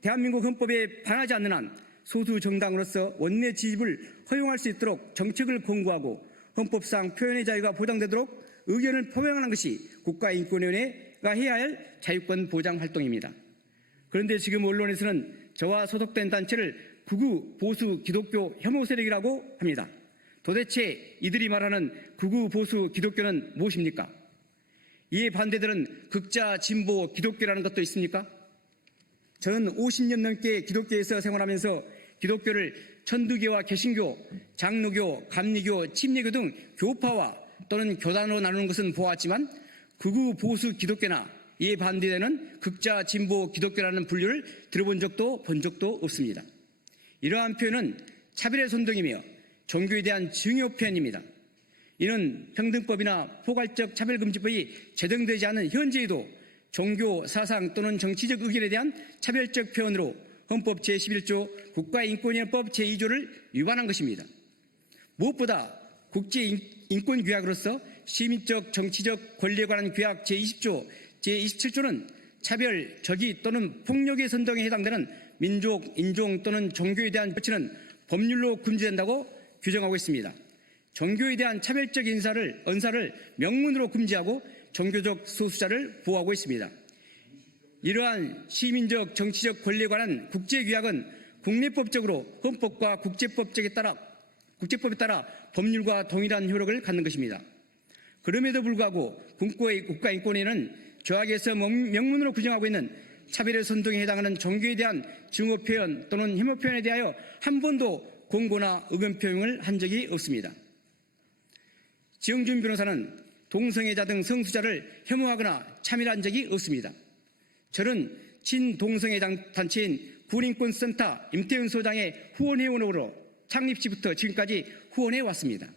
대한민국 헌법에 반하지 않는 한 소수 정당으로서 원내 지집을 허용할 수 있도록 정책을 권고하고 헌법상 표현의 자유가 보장되도록 의견을 표명하는 것이 국가인권위원회가 해야 할 자유권 보장 활동입니다. 그런데 지금 언론에서는 저와 소속된 단체를 극우 보수 기독교 혐오 세력이라고 합니다. 도대체 이들이 말하는 극우 보수 기독교는 무엇입니까? 이에 반대들은 극자 진보 기독교라는 것도 있습니까? 저는 50년 넘게 기독교에서 생활하면서 기독교를 천두교와 개신교, 장로교, 감리교, 침례교 등 교파와 또는 교단으로 나누는 것은 보았지만 극우 보수 기독교나 이에 반대되는 극자 진보 기독교라는 분류를 들어본 적도 본 적도 없습니다. 이러한 표현은 차별의 선동이며 종교에 대한 증오 표현입니다. 이는 평등법이나 포괄적 차별금지법이 제정되지 않은 현재에도 종교, 사상 또는 정치적 의견에 대한 차별적 표현으로 헌법 제11조 국가인권위원회법 제2조를 위반한 것입니다. 무엇보다 국제인권규약으로서 시민적 정치적 권리에 관한 규약 제20조, 제27조는 차별, 적의 또는 폭력의 선동에 해당되는 민족, 인종 또는 종교에 대한 조치는 법률로 금지된다고 규정하고 있습니다. 종교에 대한 차별적 언사를 명문으로 금지하고 종교적 소수자를 보호하고 있습니다. 이러한 시민적 정치적 권리에 관한 국제규약은 국내법적으로 헌법과 국제법에 따라 법률과 동일한 효력을 갖는 것입니다. 그럼에도 불구하고 국가인권위는 조약에서 명문으로 규정하고 있는 차별의 선동에 해당하는 종교에 대한 증오 표현 또는 혐오 표현에 대하여 한 번도 공고나 의견 표명을 한 적이 없습니다. 지영준 변호사는 동성애자 등 성수자를 혐오하거나 차별한 적이 없습니다. 저는 친동성애 단체인 군인권센터 임태훈 소장의 후원회원으로 창립 시부터 지금까지 후원해 왔습니다.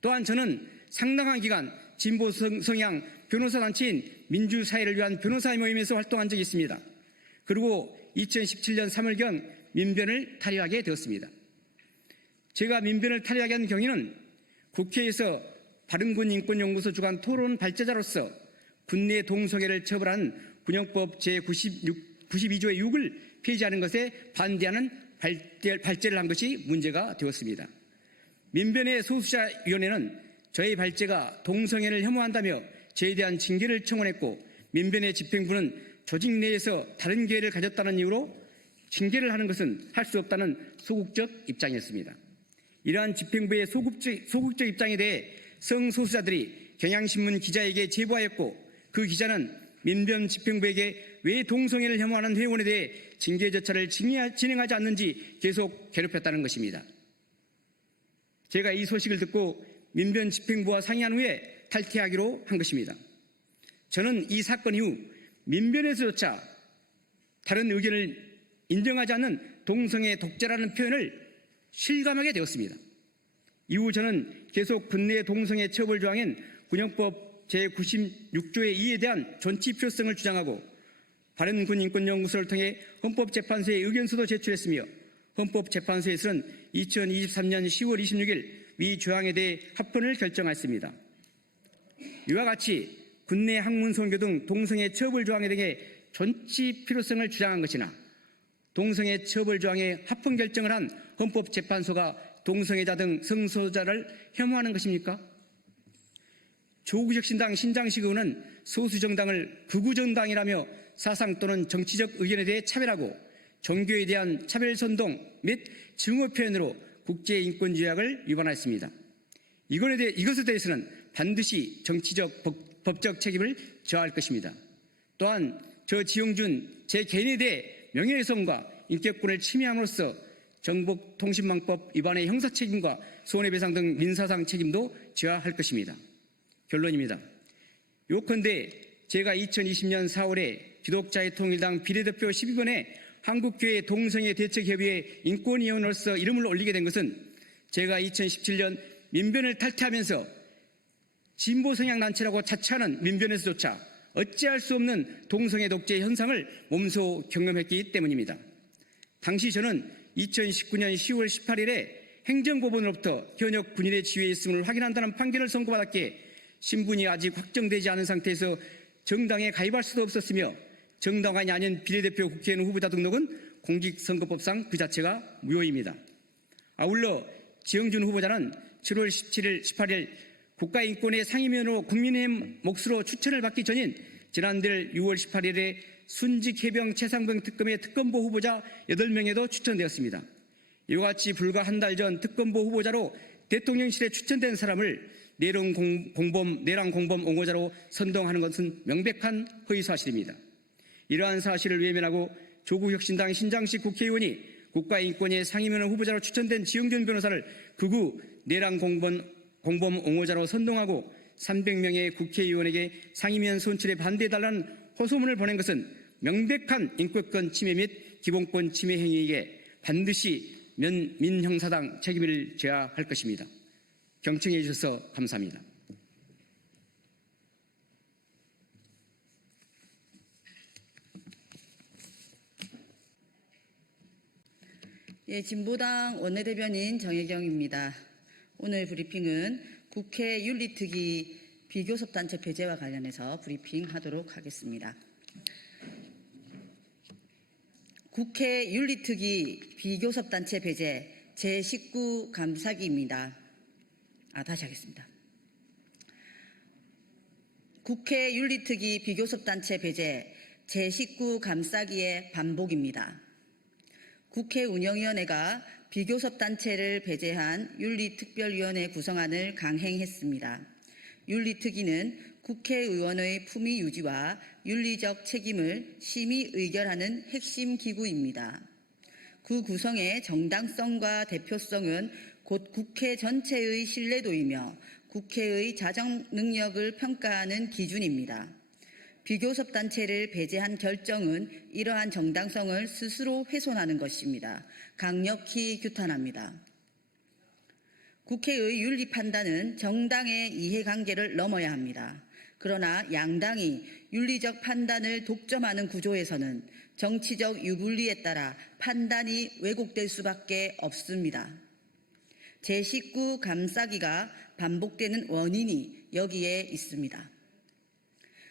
또한 저는 상당한 기간 진보 성향 변호사 단체인 민주사회를 위한 변호사의 모임에서 활동한 적이 있습니다. 그리고 2017년 3월경 민변을 탈의하게 되었습니다. 제가 민변을 탈의하게 한 경위는 국회에서 바른군 인권연구소 주관 토론 발제자로서 군내 동성애를 처벌하는 군형법 제92조의 6을 폐지하는 것에 반대하는 발제를 한 것이 문제가 되었습니다. 민변의 소수자위원회는 저의 발제가 동성애를 혐오한다며 저에 대한 징계를 청원했고 민변의 집행부는 조직 내에서 다른 계획을 가졌다는 이유로 징계를 하는 것은 할 수 없다는 소극적 입장이었습니다. 이러한 집행부의 소극적 입장에 대해 성소수자들이 경향신문 기자에게 제보하였고 그 기자는 민변 집행부에게 왜 동성애를 혐오하는 회원에 대해 징계 절차를 진행하지 않는지 계속 괴롭혔다는 것입니다. 제가 이 소식을 듣고 민변 집행부와 상의한 후에 탈퇴하기로 한 것입니다. 저는 이 사건 이후 민변에서조차 다른 의견을 인정하지 않는 동성애 독재라는 표현을 실감하게 되었습니다. 이후 저는 계속 군내 동성애 처벌 조항인 군형법 제96조의 2에 대한 존치 필요성을 주장하고 바른군인권연구소를 통해 헌법재판소에 의견서도 제출했으며 헌법재판소에서는 2023년 10월 26일 위 조항에 대해 합헌을 결정했습니다. 이와 같이 군내 학문 선교 등 동성애 처벌 조항에 대해 존치 필요성을 주장한 것이나 동성애 처벌 조항에 합헌 결정을 한 헌법재판소가 동성애자 등 성소수자를 혐오하는 것입니까? 조국혁신당 신장식 의원은 소수정당을 극우정당이라며 사상 또는 정치적 의견에 대해 차별하고 종교에 대한 차별선동 및 증오 표현으로 국제인권조약을 위반했습니다. 이것에 대해서는 반드시 정치적 법적 책임을 져야 할 것입니다. 또한 저 지용준 제 개인에 대해 명예훼손과 인격권을 침해함으로써 정보통신망법 위반의 형사책임과 손해배상 등 민사상 책임도 져야 할 것입니다. 결론입니다. 요컨대 제가 2020년 4월에 기독자의 통일당 비례대표 12번에 한국교회 동성애 대책협의회 인권위원으로서 이름을 올리게 된 것은 제가 2017년 민변을 탈퇴하면서 진보 성향 단체라고 자처하는 민변에서조차 어찌할 수 없는 동성애 독재 현상을 몸소 경험했기 때문입니다. 당시 저는 2019년 10월 18일에 행정법원으로부터 현역 군인의 지위에 있음을 확인한다는 판결을 선고받았기에 신분이 아직 확정되지 않은 상태에서 정당에 가입할 수도 없었으며 정당원이 아닌 비례대표 국회의원 후보자 등록은 공직선거법상 그 자체가 무효입니다. 아울러 지영준 후보자는 7월 17일, 18일 국가인권위 상임위원으로 국민의힘 몫으로 추천을 받기 전인 지난달 6월 18일에 순직해병 최상병 특검의 특검보 후보자 8명에도 추천되었습니다. 이와 같이 불과 한 달 전 특검보 후보자로 대통령실에 추천된 사람을 내란 공범 옹호자로 선동하는 것은 명백한 허위사실입니다. 이러한 사실을 외면하고 조국혁신당 신장식 국회의원이 국가인권위 상임위원 후보자로 추천된 지영준 변호사를 극우 내란 공범 옹호자로 선동하고 300명의 국회의원에게 상임위원 선출에 반대해달라는 호소문을 보낸 것은 명백한 인권권 침해 및 기본권 침해 행위에 반드시 민형사상 책임을 져야 할 것입니다. 경청해 주셔서 감사합니다. 예, 진보당 원내대변인 정혜경입니다. 오늘 브리핑은 국회 윤리특위 비교섭단체 배제와 관련해서 브리핑하도록 하겠습니다. 국회 윤리특위 비교섭단체 배제 제19 감사기입니다. 다시 하겠습니다. 국회 윤리특위 비교섭단체 배제 제19 감사기의 반복입니다. 국회 운영위원회가 비교섭단체를 배제한 윤리특별위원회 구성안을 강행했습니다. 윤리특위는 국회의원의 품위 유지와 윤리적 책임을 심의 의결하는 핵심 기구입니다. 그 구성의 정당성과 대표성은 곧 국회 전체의 신뢰도이며 국회의 자정 능력을 평가하는 기준입니다. 비교섭단체를 배제한 결정은 이러한 정당성을 스스로 훼손하는 것입니다. 강력히 규탄합니다. 국회의 윤리 판단은 정당의 이해관계를 넘어야 합니다. 그러나 양당이 윤리적 판단을 독점하는 구조에서는 정치적 유불리에 따라 판단이 왜곡될 수밖에 없습니다. 제19 감사기가 반복되는 원인이 여기에 있습니다.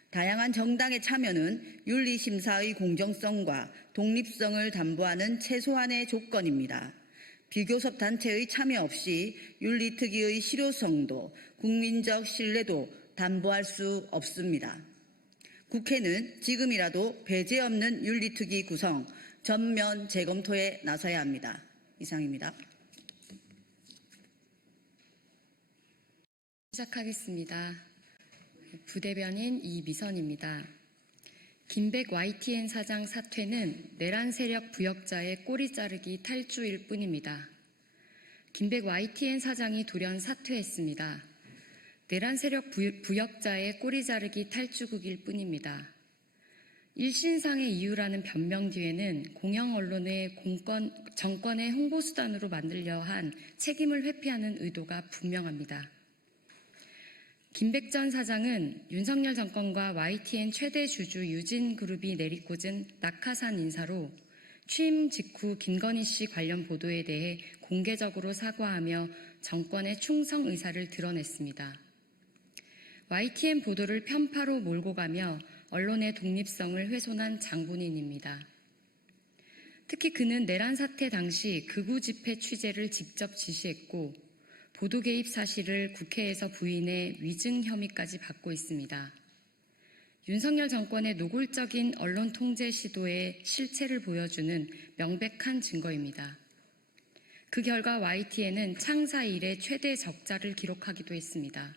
다양한 정당의 참여는 윤리심사의 공정성과 독립성을 담보하는 최소한의 조건입니다. 비교섭 단체의 참여 없이 윤리특위의 실효성도 국민적 신뢰도 담보할 수 없습니다. 국회는 지금이라도 배제 없는 윤리특위 구성 전면 재검토에 나서야 합니다. 이상입니다. 시작하겠습니다. 부대변인 이미선입니다. 김백 YTN 사장 사퇴는 내란 세력 부역자의 꼬리 자르기 탈주일 뿐입니다. 김백 YTN 사장이 돌연 사퇴했습니다. 내란 세력 부역자의 꼬리 자르기 탈주국일 뿐입니다. 일신상의 이유라는 변명 뒤에는 공영 언론의 정권의 홍보수단으로 만들려 한 책임을 회피하는 의도가 분명합니다. 김백 전 사장은 윤석열 정권과 YTN 최대 주주 유진그룹이 내리꽂은 낙하산 인사로 취임 직후 김건희 씨 관련 보도에 대해 공개적으로 사과하며 정권의 충성 의사를 드러냈습니다. YTN 보도를 편파로 몰고 가며 언론의 독립성을 훼손한 장본인입니다. 특히 그는 내란 사태 당시 극우 집회 취재를 직접 지시했고 보도 개입 사실을 국회에서 부인해 위증 혐의까지 받고 있습니다. 윤석열 정권의 노골적인 언론 통제 시도의 실체를 보여주는 명백한 증거입니다. 그 결과 YTN은 창사 이래 최대 적자를 기록하기도 했습니다.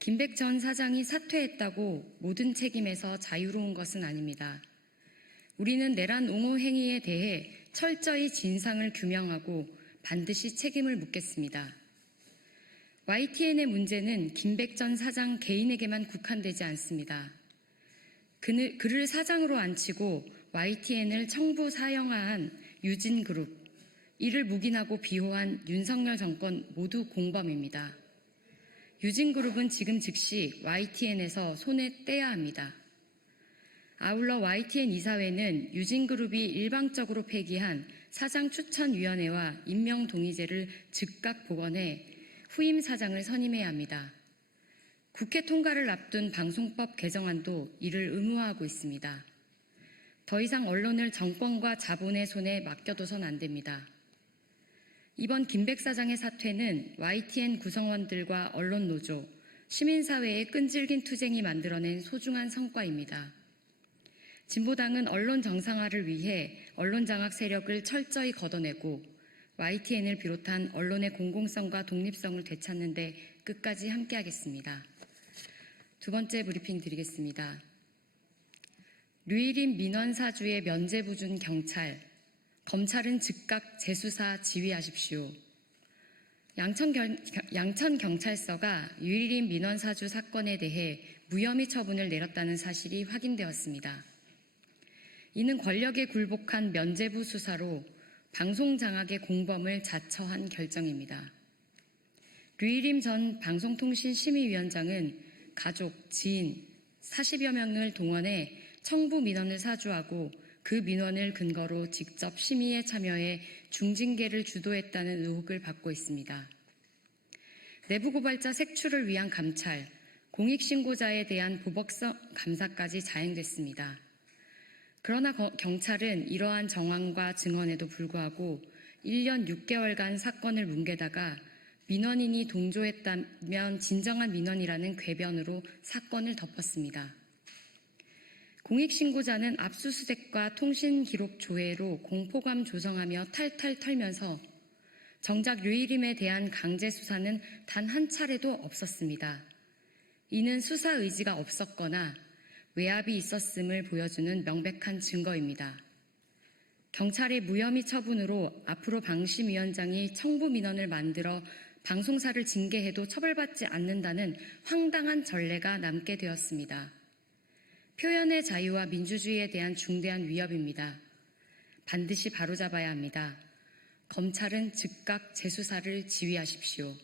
김백 전 사장이 사퇴했다고 모든 책임에서 자유로운 것은 아닙니다. 우리는 내란 옹호 행위에 대해 철저히 진상을 규명하고 반드시 책임을 묻겠습니다. YTN의 문제는 김백 전 사장 개인에게만 국한되지 않습니다. 그를 사장으로 앉히고 YTN을 청부 사형화한 유진그룹, 이를 묵인하고 비호한 윤석열 정권 모두 공범입니다. 유진그룹은 지금 즉시 YTN에서 손에 떼야 합니다. 아울러 YTN 이사회는 유진그룹이 일방적으로 폐기한 사장 추천위원회와 임명동의제를 즉각 복원해 후임 사장을 선임해야 합니다. 국회 통과를 앞둔 방송법 개정안도 이를 의무화하고 있습니다. 더 이상 언론을 정권과 자본의 손에 맡겨둬선 안 됩니다. 이번 김백 사장의 사퇴는 YTN 구성원들과 언론노조, 시민사회의 끈질긴 투쟁이 만들어낸 소중한 성과입니다. 진보당은 언론 정상화를 위해 언론장악 세력을 철저히 걷어내고 YTN을 비롯한 언론의 공공성과 독립성을 되찾는 데 끝까지 함께하겠습니다. 두 번째 브리핑 드리겠습니다. 류일인 민원 사주의 면죄부 준 경찰, 검찰은 즉각 재수사 지휘하십시오. 양천경찰서가 류일인 민원 사주 사건에 대해 무혐의 처분을 내렸다는 사실이 확인되었습니다. 이는 권력에 굴복한 면죄부 수사로 방송장악의 공범을 자처한 결정입니다. 류일임 전 방송통신심의위원장은 가족, 지인 40여 명을 동원해 청부 민원을 사주하고 그 민원을 근거로 직접 심의에 참여해 중징계를 주도했다는 의혹을 받고 있습니다. 내부고발자 색출을 위한 감찰, 공익신고자에 대한 보복성 감사까지 자행됐습니다. 그러나 경찰은 이러한 정황과 증언에도 불구하고 1년 6개월간 사건을 뭉개다가 민원인이 동조했다면 진정한 민원이라는 궤변으로 사건을 덮었습니다. 공익신고자는 압수수색과 통신기록 조회로 공포감 조성하며 탈탈 털면서 정작 류일임에 대한 강제 수사는 단 한 차례도 없었습니다. 이는 수사 의지가 없었거나 외압이 있었음을 보여주는 명백한 증거입니다. 경찰의 무혐의 처분으로 앞으로 방심위원장이 청부 민원을 만들어 방송사를 징계해도 처벌받지 않는다는 황당한 전례가 남게 되었습니다. 표현의 자유와 민주주의에 대한 중대한 위협입니다. 반드시 바로잡아야 합니다. 검찰은 즉각 재수사를 지휘하십시오.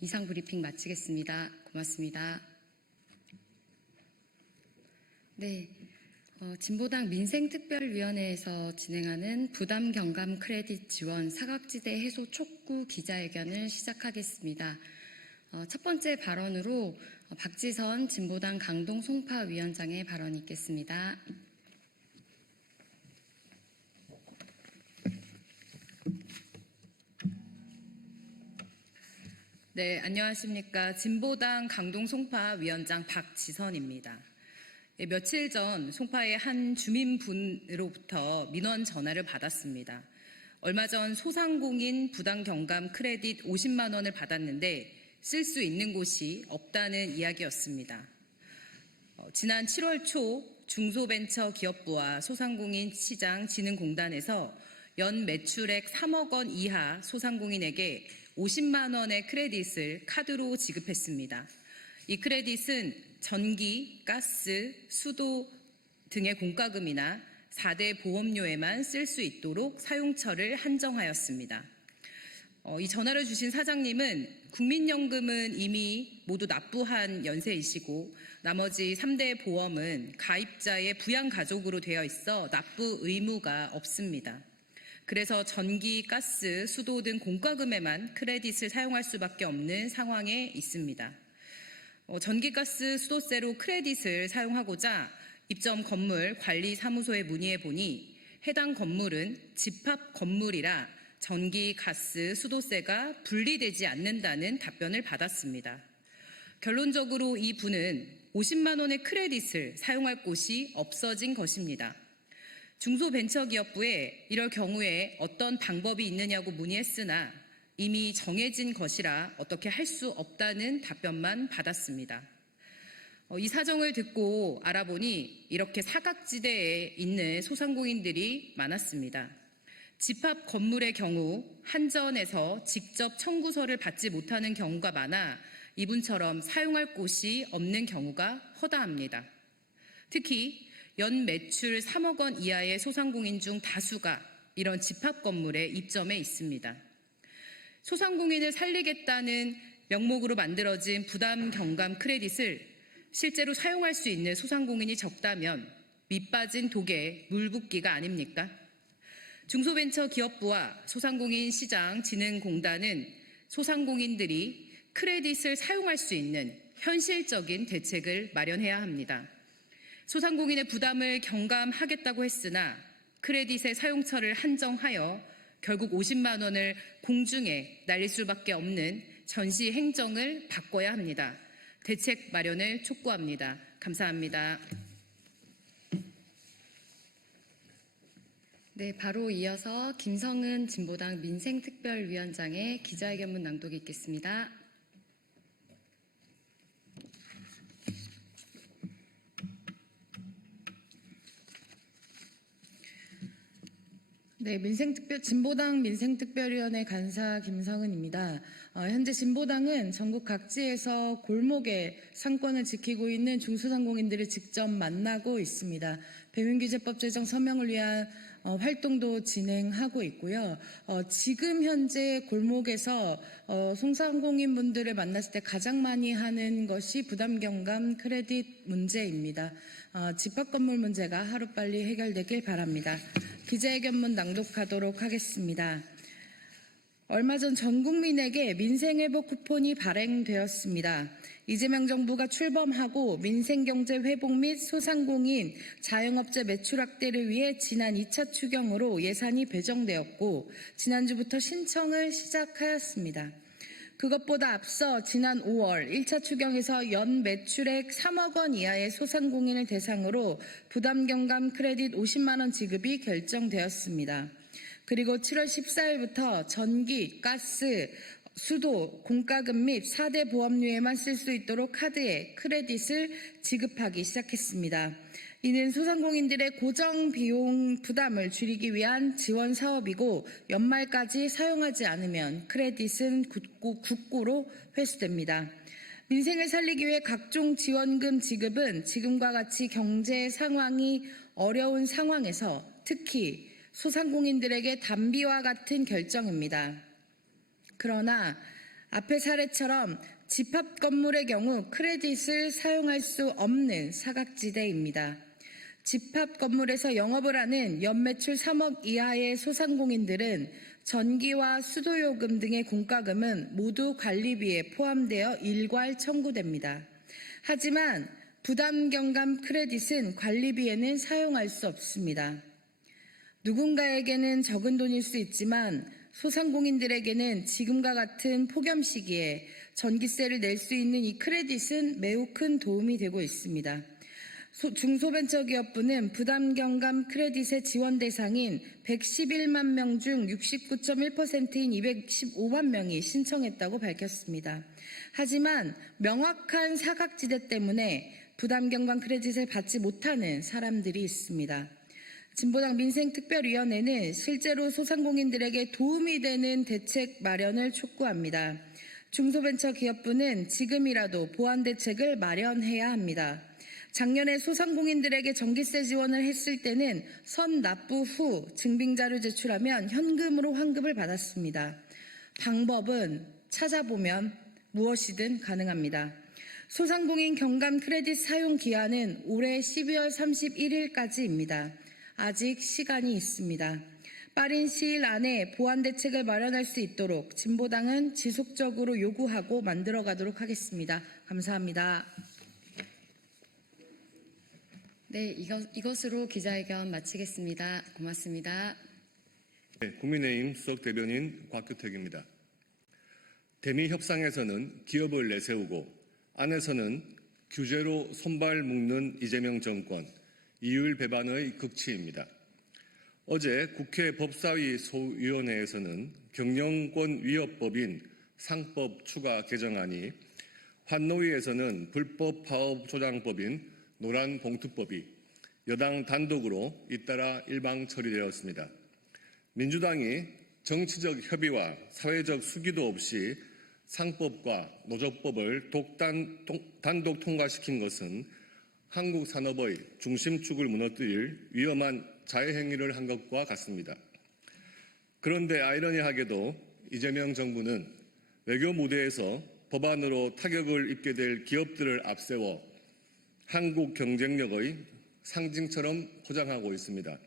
이상 브리핑 마치겠습니다. 고맙습니다. 네, 진보당 민생특별위원회에서 진행하는 부담 경감 크레딧 지원 사각지대 해소 촉구 기자회견을 시작하겠습니다. 첫 번째 발언으로 박지선 진보당 강동 송파 위원장의 발언이 있겠습니다. 네, 안녕하십니까. 진보당 강동 송파 위원장 박지선입니다. 며칠 전 송파의 한 주민분으로부터 민원 전화를 받았습니다. 얼마 전 소상공인 부당 경감 크레딧 50만 원을 받았는데 쓸 수 있는 곳이 없다는 이야기였습니다. 지난 7월 초 중소벤처기업부와 소상공인 시장 진흥공단에서 연 매출액 3억 원 이하 소상공인에게 50만 원의 크레딧을 카드로 지급했습니다. 이 크레딧은 전기, 가스, 수도 등의 공과금이나 4대 보험료에만 쓸 수 있도록 사용처를 한정하였습니다. 이 전화를 주신 사장님은 국민연금은 이미 모두 납부한 연세이시고 나머지 3대 보험은 가입자의 부양가족으로 되어 있어 납부 의무가 없습니다. 그래서 전기, 가스, 수도 등 공과금에만 크레딧을 사용할 수밖에 없는 상황에 있습니다. 전기, 가스, 수도세로 크레딧을 사용하고자 입점 건물 관리사무소에 문의해 보니 해당 건물은 집합 건물이라 전기, 가스, 수도세가 분리되지 않는다는 답변을 받았습니다. 결론적으로 이 분은 50만 원의 크레딧을 사용할 곳이 없어진 것입니다. 중소벤처기업부에 이럴 경우에 어떤 방법이 있느냐고 문의했으나 이미 정해진 것이라 어떻게 할 수 없다는 답변만 받았습니다. 이 사정을 듣고 알아보니 이렇게 사각지대에 있는 소상공인들이 많았습니다. 집합 건물의 경우 한전에서 직접 청구서를 받지 못하는 경우가 많아 이분처럼 사용할 곳이 없는 경우가 허다합니다. 특히 연 매출 3억 원 이하의 소상공인 중 다수가 이런 집합 건물에 입점해 있습니다. 소상공인을 살리겠다는 명목으로 만들어진 부담 경감 크레딧을 실제로 사용할 수 있는 소상공인이 적다면 밑빠진 독에 물 붓기가 아닙니까? 중소벤처기업부와 소상공인시장진흥공단은 소상공인들이 크레딧을 사용할 수 있는 현실적인 대책을 마련해야 합니다. 소상공인의 부담을 경감하겠다고 했으나 크레딧의 사용처를 한정하여 결국 50만 원을 공중에 날릴 수밖에 없는 전시 행정을 바꿔야 합니다. 대책 마련을 촉구합니다. 감사합니다. 네, 바로 이어서 김성은 진보당 민생특별위원장의 기자회견문 낭독이 있겠습니다. 네, 진보당 민생특별위원회 간사 김성은입니다. 현재 진보당은 전국 각지에서 골목의 상권을 지키고 있는 중소상공인들을 직접 만나고 있습니다. 배민규제법 제정 서명을 위한 활동도 진행하고 있고요. 지금 현재 골목에서 소상공인분들을 만났을 때 가장 많이 하는 것이 부담경감 크레딧 문제입니다. 집합건물 문제가 하루빨리 해결되길 바랍니다. 기자회견문 낭독하도록 하겠습니다. 얼마 전 전 국민에게 민생회복 쿠폰이 발행되었습니다. 이재명 정부가 출범하고 민생경제 회복 및 소상공인, 자영업자 매출 확대를 위해 지난 2차 추경으로 예산이 배정되었고 지난주부터 신청을 시작하였습니다. 그것보다 앞서 지난 5월 1차 추경에서 연 매출액 3억 원 이하의 소상공인을 대상으로 부담경감 크레딧 50만 원 지급이 결정되었습니다. 그리고 7월 14일부터 전기, 가스, 수도, 공과금 및 4대 보험료에만 쓸 수 있도록 카드에 크레딧을 지급하기 시작했습니다. 이는 소상공인들의 고정 비용 부담을 줄이기 위한 지원 사업이고 연말까지 사용하지 않으면 크레딧은 국고로 회수됩니다. 민생을 살리기 위해 각종 지원금 지급은 지금과 같이 경제 상황이 어려운 상황에서 특히 소상공인들에게 단비와 같은 결정입니다. 그러나 앞의 사례처럼 집합 건물의 경우 크레딧을 사용할 수 없는 사각지대입니다. 집합 건물에서 영업을 하는 연매출 3억 이하의 소상공인들은 전기와 수도요금 등의 공과금은 모두 관리비에 포함되어 일괄 청구됩니다. 하지만 부담경감 크레딧은 관리비에는 사용할 수 없습니다. 누군가에게는 적은 돈일 수 있지만 소상공인들에게는 지금과 같은 폭염 시기에 전기세를 낼 수 있는 이 크레딧은 매우 큰 도움이 되고 있습니다. 중소벤처기업부는 부담경감 크레딧의 지원 대상인 111만 명 중 69.1%인 215만 명이 신청했다고 밝혔습니다. 하지만 명확한 사각지대 때문에 부담경감 크레딧을 받지 못하는 사람들이 있습니다. 진보당 민생특별위원회는 실제로 소상공인들에게 도움이 되는 대책 마련을 촉구합니다. 중소벤처기업부는 지금이라도 보완 대책을 마련해야 합니다. 작년에 소상공인들에게 전기세 지원을 했을 때는 선 납부 후 증빙자료 제출하면 현금으로 환급을 받았습니다. 방법은 찾아보면 무엇이든 가능합니다. 소상공인 경감 크레딧 사용 기한은 올해 12월 31일까지입니다. 아직 시간이 있습니다. 빠른 시일 안에 보완 대책을 마련할 수 있도록 진보당은 지속적으로 요구하고 만들어가도록 하겠습니다. 감사합니다. 네, 이것으로 기자회견 마치겠습니다. 고맙습니다. 네, 국민의힘 수석대변인 곽규택입니다. 대미 협상에서는 기업을 내세우고 안에서는 규제로 손발 묶는 이재명 정권, 이율 배반의 극치입니다. 어제 국회 법사위 소위원회에서는 경영권 위협법인 상법 추가 개정안이, 환노위에서는 불법 파업 조장법인 노란봉투법이 여당 단독으로 잇따라 일방 처리되었습니다. 민주당이 정치적 협의와 사회적 수기도 없이 상법과 노조법을 단독 통과시킨 것은 한국 산업의 중심축을 무너뜨릴 위험한 자해행위를 한 것과 같습니다. 그런데 아이러니하게도 이재명 정부는 외교 무대에서 법안으로 타격을 입게 될 기업들을 앞세워 한국 경쟁력의 상징처럼 포장하고 있습니다.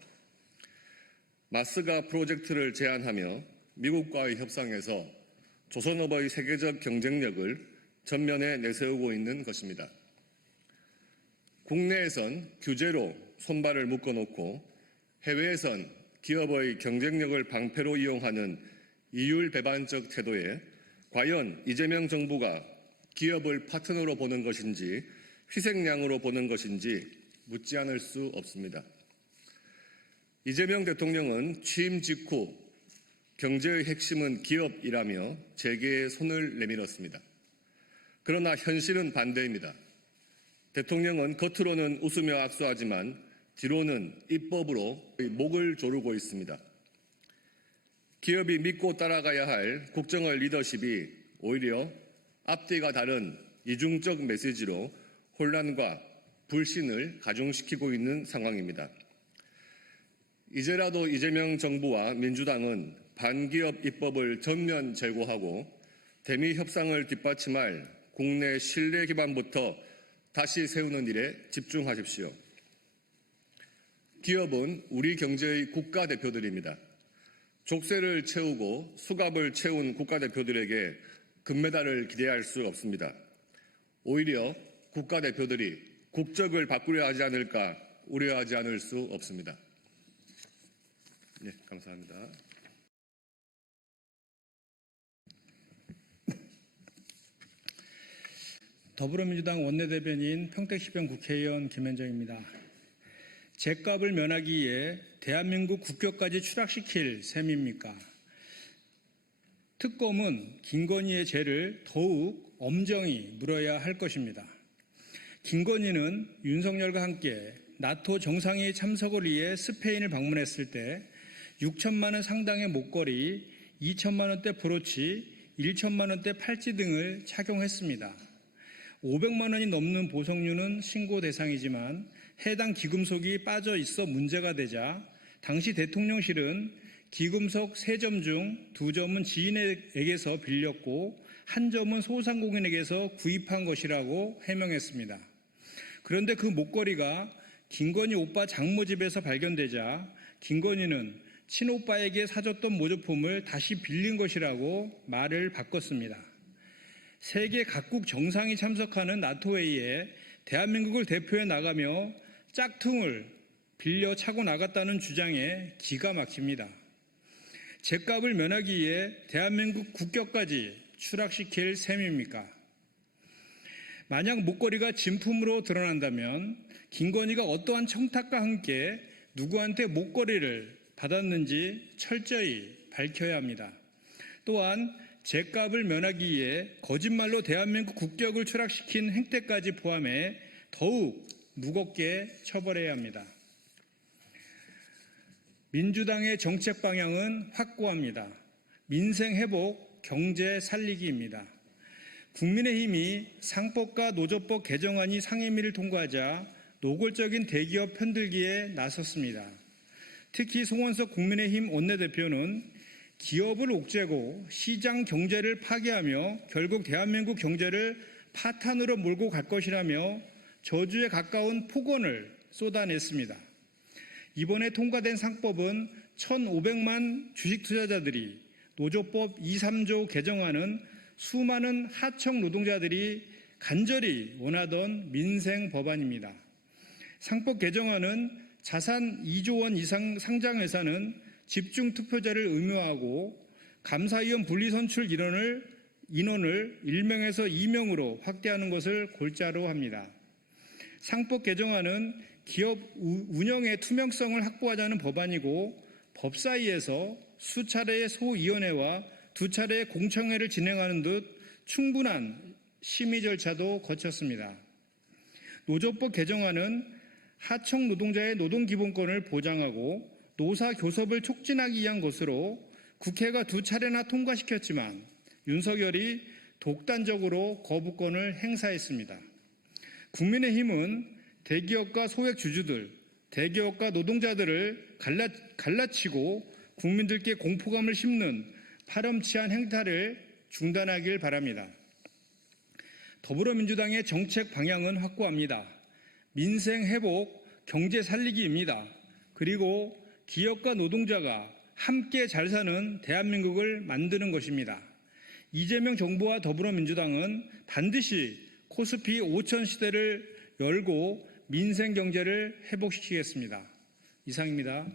마스가 프로젝트를 제안하며 미국과의 협상에서 조선업의 세계적 경쟁력을 전면에 내세우고 있는 것입니다. 국내에선 규제로 손발을 묶어놓고 해외에선 기업의 경쟁력을 방패로 이용하는 이율 배반적 태도에 과연 이재명 정부가 기업을 파트너로 보는 것인지 희생양으로 보는 것인지 묻지 않을 수 없습니다. 이재명 대통령은 취임 직후 경제의 핵심은 기업이라며 재계에 손을 내밀었습니다. 그러나 현실은 반대입니다. 대통령은 겉으로는 웃으며 악수하지만 뒤로는 입법으로 목을 조르고 있습니다. 기업이 믿고 따라가야 할 국정의 리더십이 오히려 앞뒤가 다른 이중적 메시지로 혼란과 불신을 가중시키고 있는 상황입니다. 이제라도 이재명 정부와 민주당은 반기업 입법을 전면 제고하고 대미 협상을 뒷받침할 국내 신뢰 기반부터 다시 세우는 일에 집중하십시오. 기업은 우리 경제의 국가대표들입니다. 족쇄를 채우고 수갑을 채운 국가대표들에게 금메달을 기대할 수 없습니다. 오히려 국가대표들이 국적을 바꾸려 하지 않을까 우려하지 않을 수 없습니다. 네, 감사합니다. 더불어민주당 원내대변인 평택시병 국회의원 김현정입니다. 죗값을 면하기 위해 대한민국 국격까지 추락시킬 셈입니까? 특검은 김건희의 죄를 더욱 엄정히 물어야 할 것입니다. 김건희는 윤석열과 함께 나토 정상회의 참석을 위해 스페인을 방문했을 때 6천만 원 상당의 목걸이, 2천만 원대 브로치, 1천만 원대 팔찌 등을 착용했습니다. 500만 원이 넘는 보석류는 신고 대상이지만 해당 기금속이 빠져 있어 문제가 되자 당시 대통령실은 기금속 3점 중 2점은 지인에게서 빌렸고 1점은 소상공인에게서 구입한 것이라고 해명했습니다. 그런데 그 목걸이가 김건희 오빠 장모 집에서 발견되자 김건희는 친오빠에게 사줬던 모조품을 다시 빌린 것이라고 말을 바꿨습니다. 세계 각국 정상이 참석하는 나토회의에 대한민국을 대표해 나가며 짝퉁을 빌려 차고 나갔다는 주장에 기가 막힙니다. 죗값을 면하기 위해 대한민국 국격까지 추락시킬 셈입니까? 만약 목걸이가 진품으로 드러난다면 김건희가 어떠한 청탁과 함께 누구한테 목걸이를 받았는지 철저히 밝혀야 합니다. 또한 죗값을 면하기 위해 거짓말로 대한민국 국격을 추락시킨 행태까지 포함해 더욱 무겁게 처벌해야 합니다. 민주당의 정책 방향은 확고합니다. 민생 회복, 경제 살리기입니다. 국민의힘이 상법과 노조법 개정안이 상임위를 통과하자 노골적인 대기업 편들기에 나섰습니다. 특히 송원석 국민의힘 원내대표는 기업을 옥죄고 시장 경제를 파괴하며 결국 대한민국 경제를 파탄으로 몰고 갈 것이라며 저주에 가까운 폭언을 쏟아냈습니다. 이번에 통과된 상법은 1,500만 주식 투자자들이 노조법 2, 3조 개정안은 수많은 하청 노동자들이 간절히 원하던 민생 법안입니다. 상법 개정안은 자산 2조 원 이상 상장 회사는 집중 투표제를 의무화하고 감사위원 분리선출 인원을 1명에서 2명으로 확대하는 것을 골자로 합니다. 상법 개정안은 기업 운영의 투명성을 확보하자는 법안이고 법사위에서 수차례의 소위원회와 2차례의 공청회를 진행하는 듯 충분한 심의 절차도 거쳤습니다. 노조법 개정안은 하청 노동자의 노동기본권을 보장하고 노사 교섭을 촉진하기 위한 것으로 국회가 2차례나 통과시켰지만 윤석열이 독단적으로 거부권을 행사했습니다. 국민의힘은 대기업과 소액 주주들, 대기업과 노동자들을 갈라치고 국민들께 공포감을 심는 파렴치한 행태를 중단하길 바랍니다. 더불어민주당의 정책 방향은 확고합니다. 민생 회복, 경제 살리기입니다. 그리고 기업과 노동자가 함께 잘 사는 대한민국을 만드는 것입니다. 이재명 정부와 더불어민주당은 반드시 코스피 5천 시대를 열고 민생 경제를 회복시키겠습니다. 이상입니다.